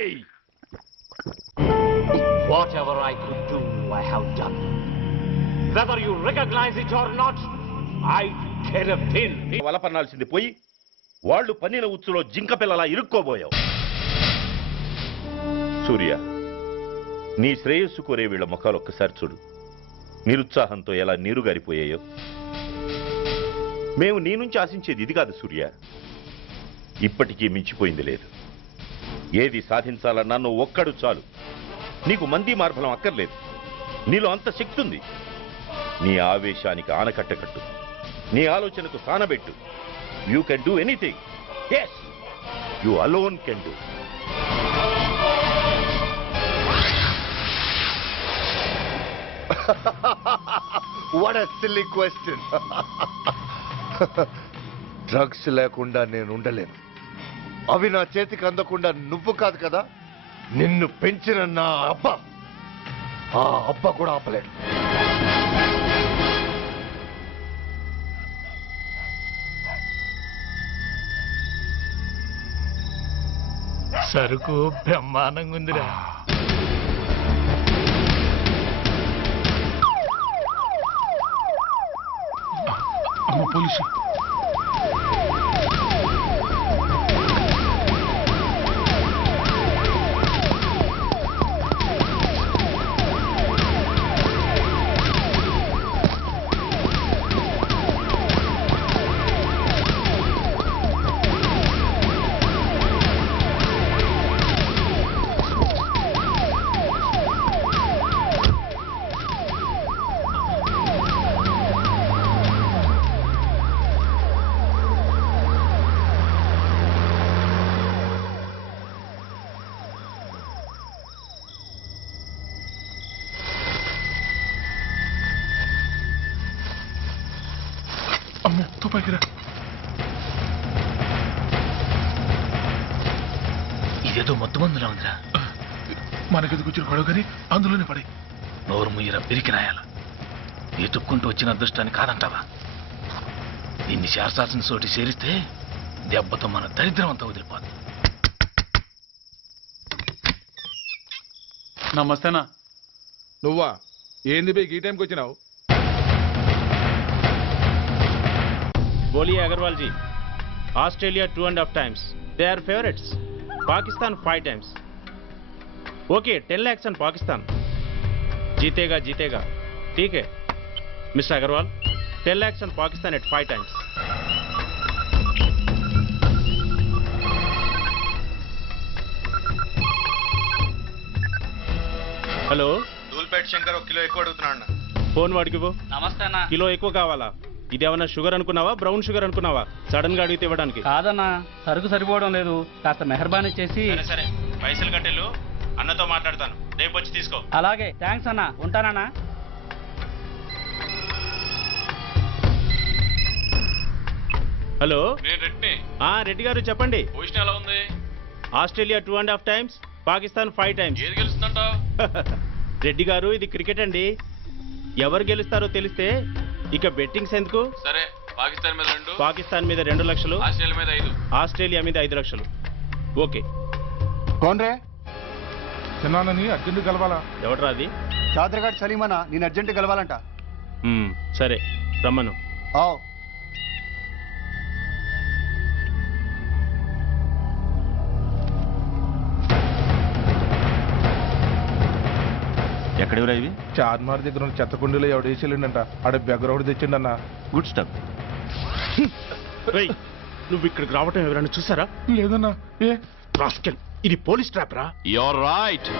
Whatever I could do, I have done. Whether you recognize it or not, I care a pin. వలపన్నాల్సింది పోయి వాళ్ళు పన్నిన ఉచ్చులో జింక పిల్లలా ఇరుక్కోబోయావు. సూర్య, నీ శ్రేయస్సు కోరే వీళ్ళ ముఖాలు ఒక్కసారి చూడు. నిరుత్సాహంతో ఎలా నీరు గారిపోయాయో. మేము నీ నుంచి ఆశించేది ఇది కాదు సూర్య. ఇప్పటికీ మించిపోయింది లేదు. ఏది సాధించాలన్నా నువ్వు ఒక్కడు చాలు. నీకు మంది మార్బలం అక్కర్లేదు. నీలో అంత శక్తి ఉంది. నీ ఆవేశానికి ఆనకట్ట కట్టు. నీ ఆలోచనకు సానబెట్టు. You can do anything. Yes, you alone can do. What a silly question. Drugs లేకుండా నేను ఉండలేను. అవి నా చేతికి అందకుండా నువ్వు కాదు కదా, నిన్ను పెంచిన నా అబ్బ, ఆ అబ్బ కూడా ఆపలేడు. సరుకు బ్రహ్మాండంగా ఉందిరా. అమ్మ పోలీసు. అమ్మో తుపాకిరా. ఇదేదో మొత్తం మందులా ఉందిరా. మనకెందుకు వచ్చిన గొడవ కానీ అందులోనే పడి. నోరు ముయ్యరా పిరికి రాయాల. ఎత్తుక్కుంటూ వచ్చిన అదృష్టాన్ని కాదంటావా? దీన్ని చేర్చాల్సిన చోటి చేరిస్తే దెబ్బతో మన దరిద్రం అంతా వదిలిపోతుంది. నమస్తేనా. నువ్వా? ఏంది బే ఈ టైంకి వచ్చినావు? बोलिए Agarwal ji. Australia 2.5 times. They are favorites. Pakistan 5 times. Okay, 10 lakhs on Pakistan. जीतेगा जीतेगा. ठीक है mister Agarwal. 10 lakhs on Pakistan at 5 times. Hello Dhoolpet Shankar ఒక కిలో ఎక్కువ అడుగుతున్నాడు. ఫోన్ వాడికి పో. నమస్తే అన్న. కిలో ఎక్కువ కావాలా? ఇదేమన్నా షుగర్ అనుకున్నావా, బ్రౌన్ షుగర్ అనుకున్నావా? సడన్ గా అడిగితే ఇవ్వడానికి కాదన్నా, సరుకు సరిపోవడం లేదు. కాస్త మెహర్బానీ చేసి. సరే పైసలు కట్టెలు అన్నతో మాట్లాడతాను, రేపు వచ్చి తీసుకో. అలాగే, థ్యాంక్స్ అన్న. ఉంటానన్నా. హలో, నేను రెడ్డిని. రెడ్డి గారు చెప్పండి. పొజిషన్ ఎలా ఉంది? Australia 2.5 times, Pakistan 5 times. ఏది గెలుస్తుందంటావు? రెడ్డి గారు, ఇది క్రికెట్ అండి. ఎవరు గెలుస్తారో తెలిస్తే ఇక బెట్టింగ్స్ ఎందుకు? సరే, పాకిస్తాన్ మీద 2, పాకిస్తాన్ మీద 2 లక్షలు, ఆస్ట్రేలియా మీద 5, ఆస్ట్రేలియా మీద 5 లక్షలు. ఓకే. కోన్రే? చిన్నానని అర్జెంట్ కలవాలా? ఎవడరా అది? చాద్రఘాట్ సలీమనా, నేను అర్జెంట్ కలవాలంట. సరే రమ్మను. ఎక్కడెవరా ఇవి? చార్మార్ దగ్గర ఉన్న చెత్తకుండీలో ఎవడు వేసేళ్ళంట. ఆడ బెగ్గరౌడ్ తెచ్చిండన్నా. Good stuff. నువ్వు ఇక్కడికి రావటం ఎవరైనా చూసారా? లేదన్నా. ఏ రాస్కెల్, ఇది పోలీస్ ట్రాప్ రా. You're right.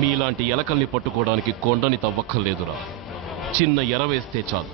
మీలాంటి ఎలకల్ని పట్టుకోవడానికి కొండని తవ్వక్కర్లేదురా, చిన్న ఎర వేస్తే చాలు.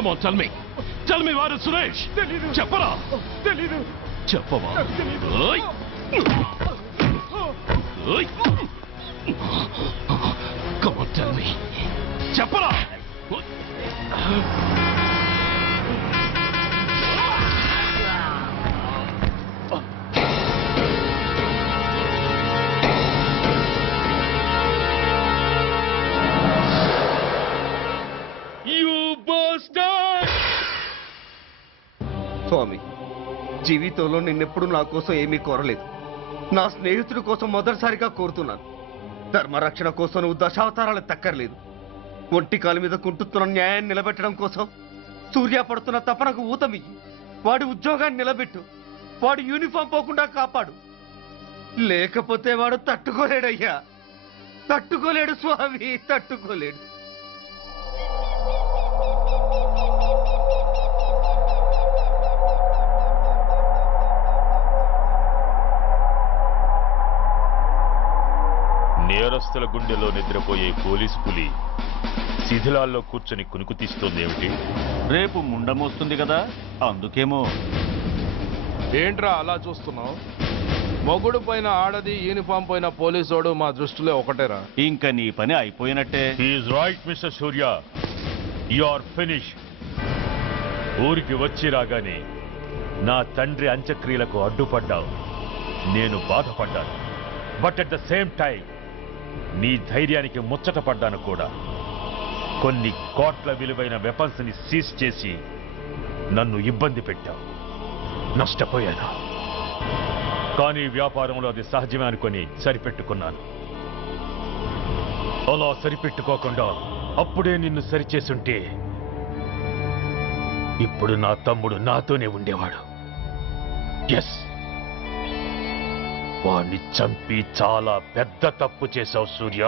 Come on, tell me. Tell me where is Suresh? చెప్పరా? తెలీదు. చెప్పవా? ఓయ్. ఓయ్. Come on, tell me. చెప్పరా? స్వామి, జీవితంలో నిన్నెప్పుడు నా కోసం ఏమీ కోరలేదు. నా స్నేహితుడి కోసం మొదటిసారిగా కోరుతున్నాను. ధర్మరక్షణ కోసం నువ్వు దశావతారాలు తక్కర్లేదు. ఒంటి కాలు మీద కుంటుతున్న న్యాయాన్ని నిలబెట్టడం కోసం సూర్య పడుతున్న తపనకు ఊతమియ్యి. వాడి ఉద్యోగాన్ని నిలబెట్టు. వాడి యూనిఫామ్ పోకుండా కాపాడు. లేకపోతే వాడు తట్టుకోలేడయ్యా. తట్టుకోలేడు స్వామి, తట్టుకోలేడు. నేరస్తుల గుండెలో నిద్రపోయే పోలీసు పులి శిథిలాల్లో కూర్చొని కునుకు తీస్తోందేమిటి? రేపు ముండమొస్తుంది కదా, అందుకేమో. ఏంట్రా అలా చూస్తున్నావు? మొగుడు పైన ఆడది, యూనిఫామ్ పైన పోలీసోడు మా దృష్టిలో ఒకటేరా. ఇంకా నీ పని అయిపోయినట్టే. He's right mister Surya, you are finish. ఊరికి వచ్చి రాగానే నా తండ్రి అంత్యక్రియలకు అడ్డుపడ్డావు. నేను బాధపడ్డాను. But at the same time నీ ధైర్యానికి ముచ్చట పడ్డాను కూడా. కొన్ని కోట్ల విలువైన వెపన్స్ ని సీజ్ చేసి నన్ను ఇబ్బంది పెట్టావు. నష్టపోయాను. కానీ వ్యాపారంలో అది సహజమే అనుకొని సరిపెట్టుకున్నాను. అలా సరిపెట్టుకోకుండా అప్పుడే నిన్ను సరిచేసుంటే ఇప్పుడు నా తమ్ముడు నాతోనే ఉండేవాడు. ఎస్, వాణ్ణి చంపి చాలా పెద్ద తప్పు చేశావు సూర్య.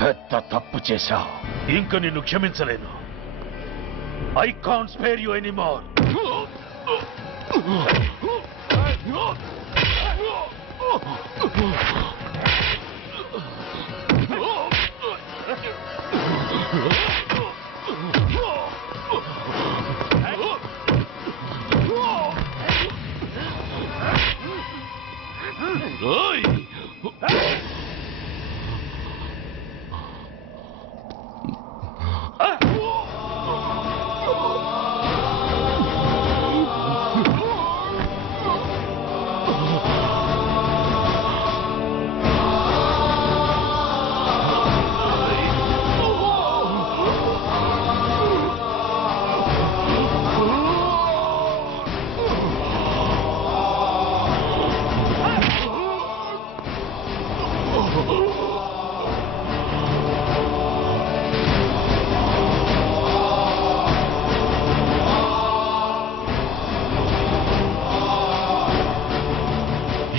పెద్ద తప్పు చేశావు. ఇంక నిన్ను క్షమించలేను. I can't spare you anymore.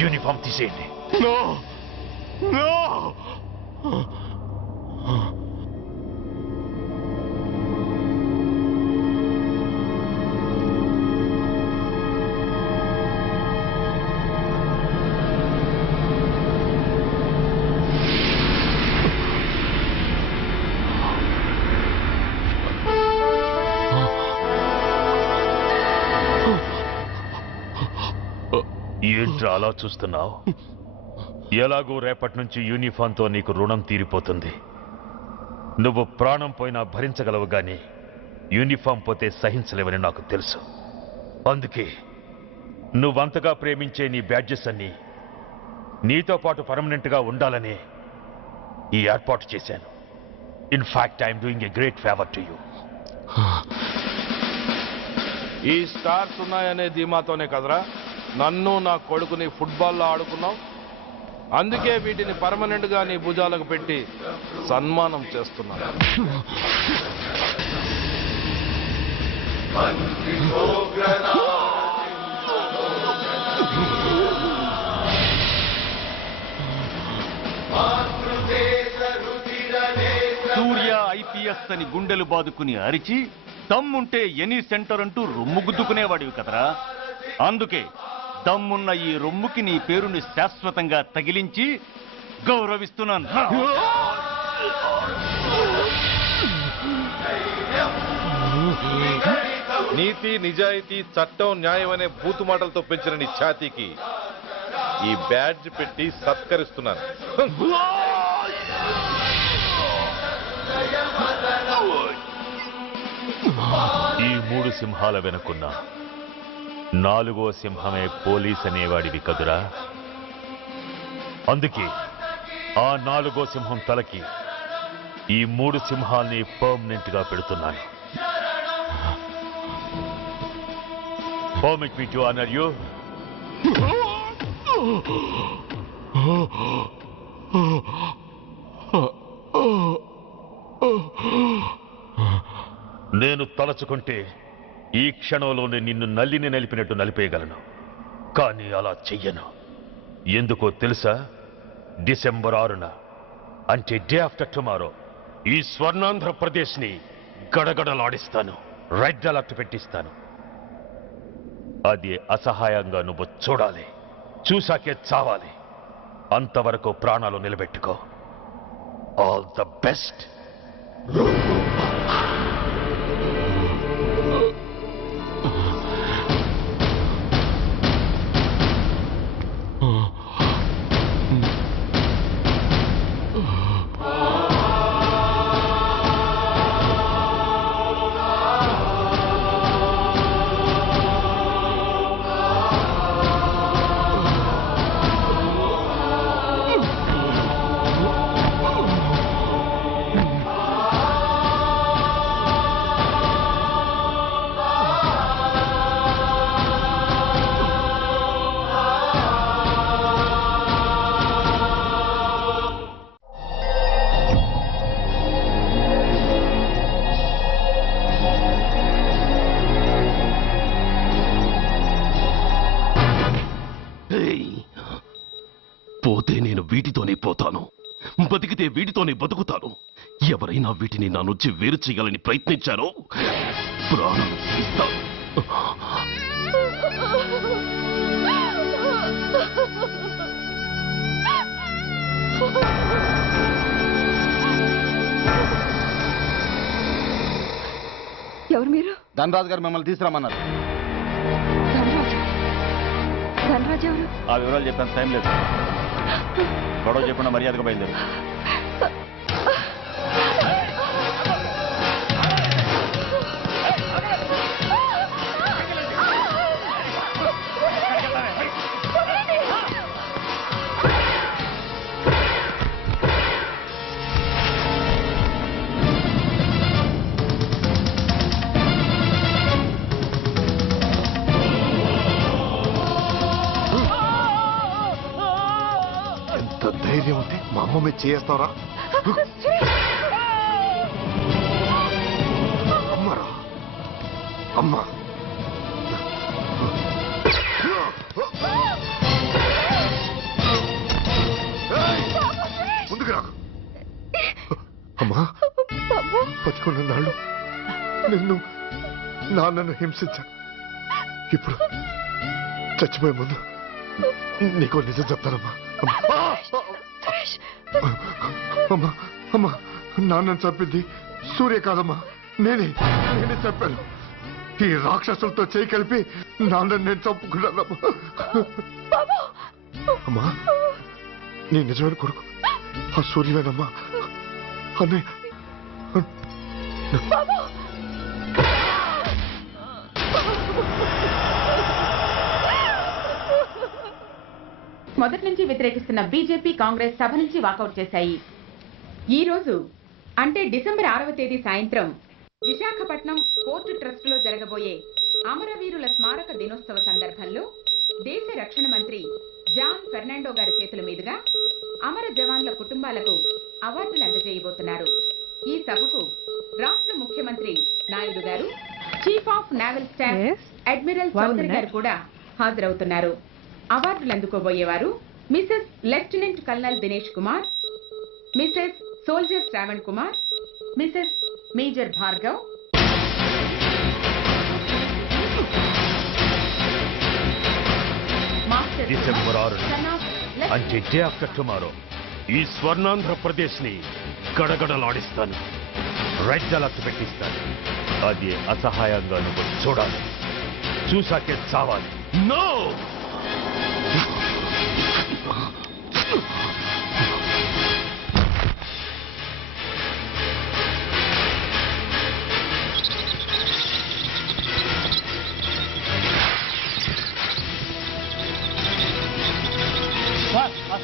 Uniform తీసేయండి. ఏంట్రా అలా చూస్తున్నావు? ఎలాగో రేపటి నుంచి యూనిఫామ్తో నీకు రుణం తీరిపోతుంది. నువ్వు ప్రాణం పోయినా భరించగలవు గాని యూనిఫామ్ పోతే సహించలేవని నాకు తెలుసు. అందుకే నువ్వంతగా ప్రేమించే నీ బ్యాడ్జెస్ అన్ని నీతో పాటు పర్మనెంట్గా ఉండాలని ఈ ఏర్పాటు చేశాను. In fact I'm doing a great favour to you. ఈ స్టార్స్ ఉన్నాయనే ధీమాతోనే కదరా నన్ను నా కొడుకుని ఫుట్బాల్లో ఆడుకున్నావు. అందుకే వీటిని పర్మనెంట్ గా నీ భుజాలకు పెట్టి సన్మానం చేస్తున్నాను. సూర్య ఐపీఎస్ అని గుండెలు బాదుకుని అరిచి దమ్ముంటే ఎనీ సెంటర్ అంటూ రొమ్ము గుద్దుకునేవాడివి కదరా. అందుకే దమ్మున్న ఈ రొమ్ముకి నీ పేరుని శాశ్వతంగా తగిలించి గౌరవిస్తున్నాను. నీతి నిజాయితీ చట్టం న్యాయం అనే బూతు మాటలతో పెంచిన నీ ఛాతీకి ఈ బ్యాడ్జ్ పెట్టి సత్కరిస్తున్నాను. ఈ 3 సింహాల వెనుకున్న 4వ సింహమే పోలీస్ అనేవాడివి కదురా. అందుకే ఆ 4వ సింహం తలకి ఈ 3 సింహాల్ని పర్మనెంట్ గా పెడుతున్నాను. Permit me to honor you. నేను తలచుకుంటే ఈ క్షణంలోనే నిన్ను నల్లిని నలిపినట్టు నలిపేయగలను. కానీ అలా చెయ్యను. ఎందుకో తెలుసా? డిసెంబర్ 6న అంటే డే ఆఫ్టర్ టుమారో ఈ స్వర్ణాంధ్రప్రదేశ్ని గడగడలాడిస్తాను. రెడ్ అలర్ట్ పెట్టిస్తాను. అది అసహాయంగా నువ్వు చూడాలి. చూశాకే చావాలి. అంతవరకు ప్రాణాలు నిలబెట్టుకో. All the best. పోతే నేను వీటితోనే పోతాను, బతికితే వీటితోనే బతుకుతాను. ఎవరైనా వీటిని నా నుంచి వేరు చేయాలని ప్రయత్నించారో ప్రాణం తీస్తాను. ఎవరు మీరు? ధనరాజు గారు మిమ్మల్ని తీసుకురామన్నారు. ధనరాజు ఎవరు? ఆ వివరాలు చెప్పాను, టైం లేదు. గొడవ చెప్పిన మర్యాదగా బయలుదేరు. ధైర్యం ఉంటే మా అమ్మ మీద చేస్తావరా? అమ్మరా అమ్మ, ముందుకు రాకు. అమ్మా, బతికున్న నాళ్ళు నిన్ను నాన్నను హింసించాను. ఇప్పుడు చచ్చిపోయే ముందు నీకు నిజం చెప్తానమ్మా. అమ్మా అమ్మా, నాన్నని చంపింది సూర్య కాదమ్మా, నేనే చంపాను. ఈ రాక్షసులతో చేయి కలిపి నాన్నని నేను చంపుకున్నానమ్మా. అమ్మా, నీ నిజమైన కొడుకు ఆ సూర్యవేనమ్మా. అన్నయ్య మొదటి నుంచి వ్యతిరేకిస్తున్న బీజేపీ, కాంగ్రెస్ సభ నుంచి వాకౌట్ చేశాయి. ఈ రోజు అంటే డిసెంబర్ 6వ తేదీ సాయంత్రం విశాఖపట్నం పోర్టు ట్రస్టులో జరగబోయే అమరవీరుల స్మారక దినోత్సవ సందర్భంలో దేశ రక్షణ మంత్రి జాన్ ఫెర్నాండో గారి చేతుల మీదుగా అమర జవాన్ల కుటుంబాలకు అవార్డులు అందజేయబోతున్నారు. ఈ సభకు రాష్ట్ర ముఖ్యమంత్రి నాయుడు గారు, chief of naval staff admiral Chaudhary గారు కూడా హాజరవుతున్నారు. అవార్డులు అందుకోబోయేవారు Mrs lieutenant colonel Dinesh Kumar, Mrs soldier Shravan Kumar, Mrs major Bhargav, December 6 అంటే డే ఆఫ్టర్ టుమారో ఈ స్వర్ణాంధ్రప్రదేశ్ని గడగడలాడిస్తాను. రెడ్ అలర్ట్ పెట్టిస్తాను. అది అసహాయంగా నువ్వు చూడాలి, చూసాకే చావాలి. నో!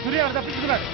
సూర్య తప్పించుకున్నాడు.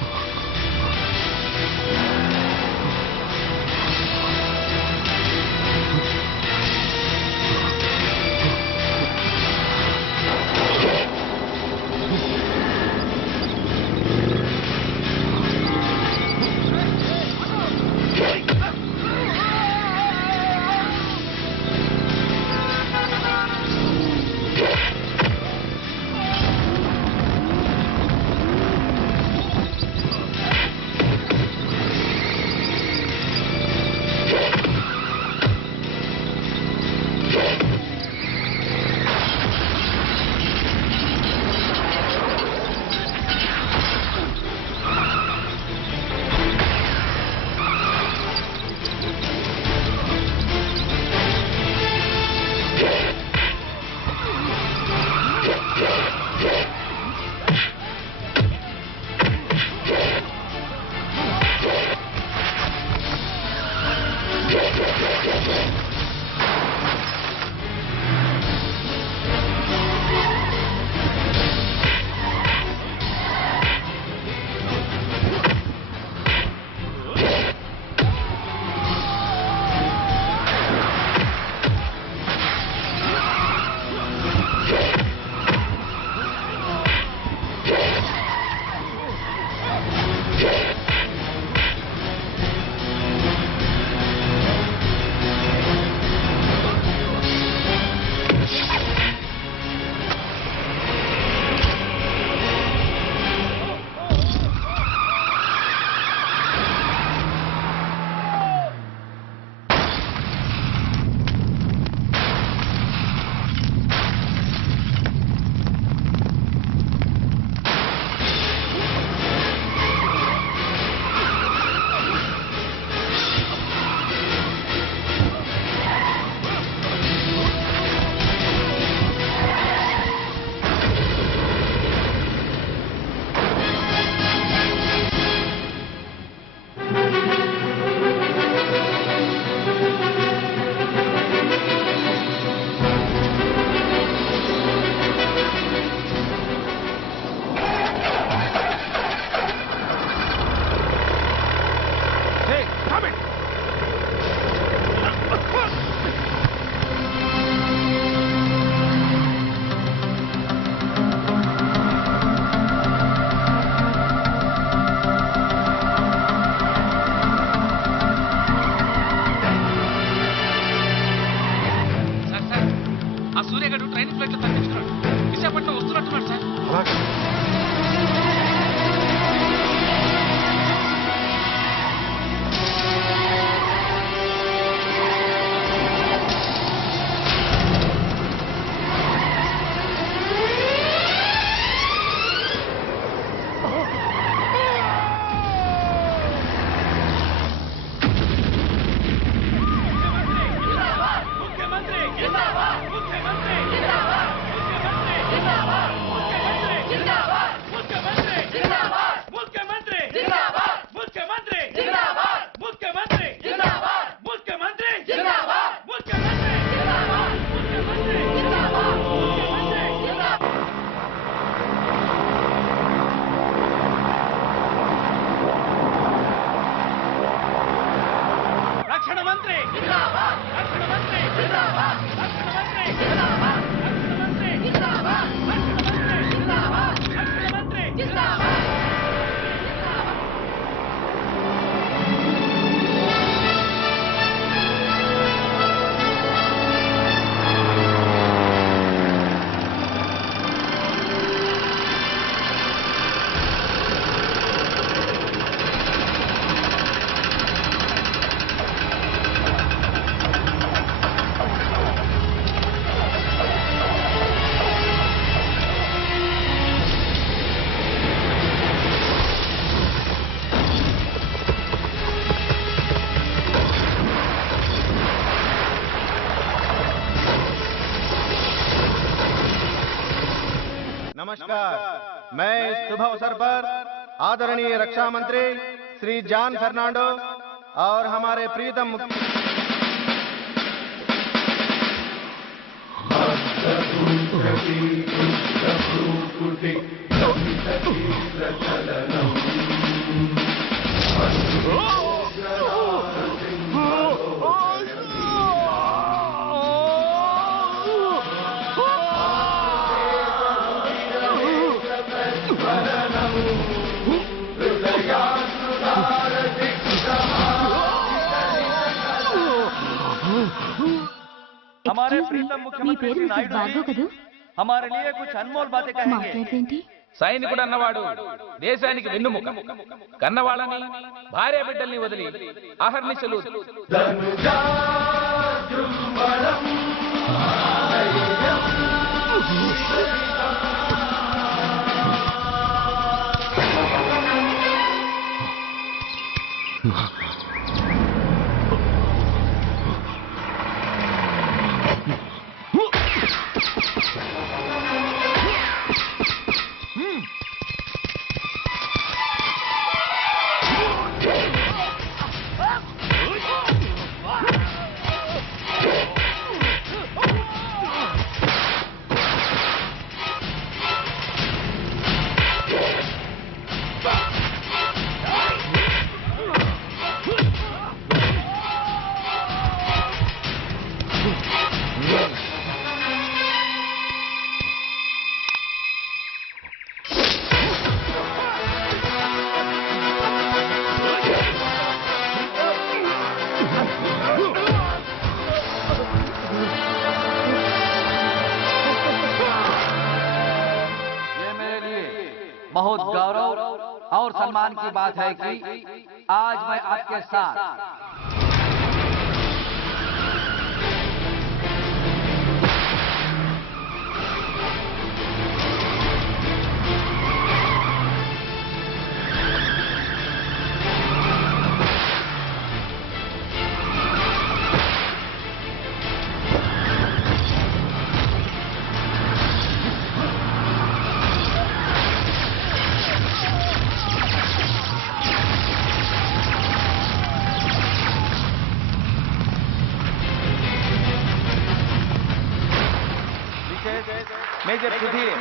नमस्कार। मैं इस शुभ अवसर पर आदरणीय रक्षा मंत्री श्री जॉन फर्नांडो और हमारे प्रीतम हमारे प्रीतम मुख्यमंत्री श्री नायडू जी हमारे लिए कुछ अनमोल बातें कहेंगे। సైనికుడు అన్నవాడు దేశానికి వెన్నుముక. కన్నవాళ్ళని భార్య బిడ్డల్ని వదిలి అహర్నిశలు बहुत गौरव और सम्मान की बात है कि आज मैं आपके साथ major Sudhir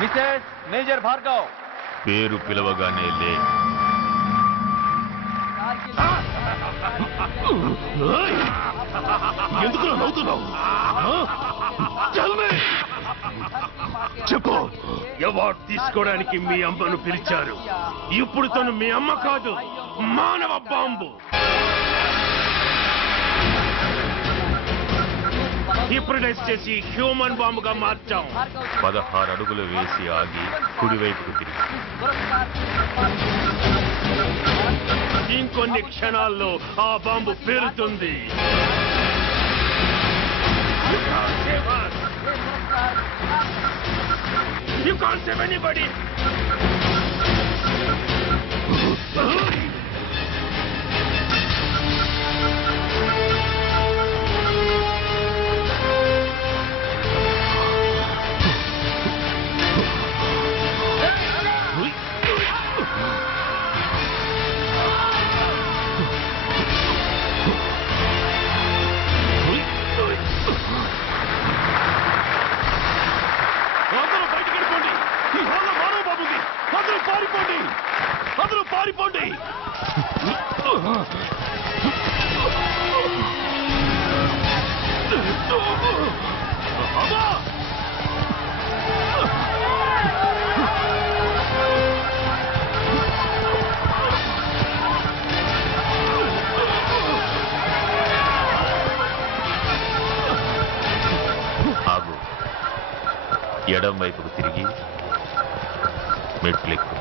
Mrs major Bhargav పేరు పిలవగానే లే. ఎందుకు నవ్వుతున్నావు? చెప్పు, అవార్డు తీసుకోవడానికి మీ అమ్మను పిలిచారు. ఇప్పుడు తను మీ అమ్మ కాదు, మానవ బాంబు. హిప్రటైజ్ చేసి హ్యూమన్ బాంబుగా మార్చాం. 16 అడుగులు వేసి ఆగి కుడివైపుకు తిరిగి ఇంకొన్ని క్షణాల్లో ఆ bomb పేలుతుంది. You can't save anybody. అందరూ పారిపోండి. ఆగు. ఎడం వైపుకు తిరిగి మెట్లెక్కు.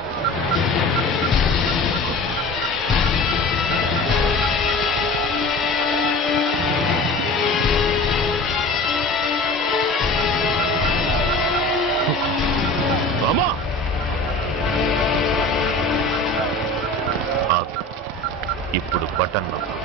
ఇప్పుడు బటన్ నొక్కు.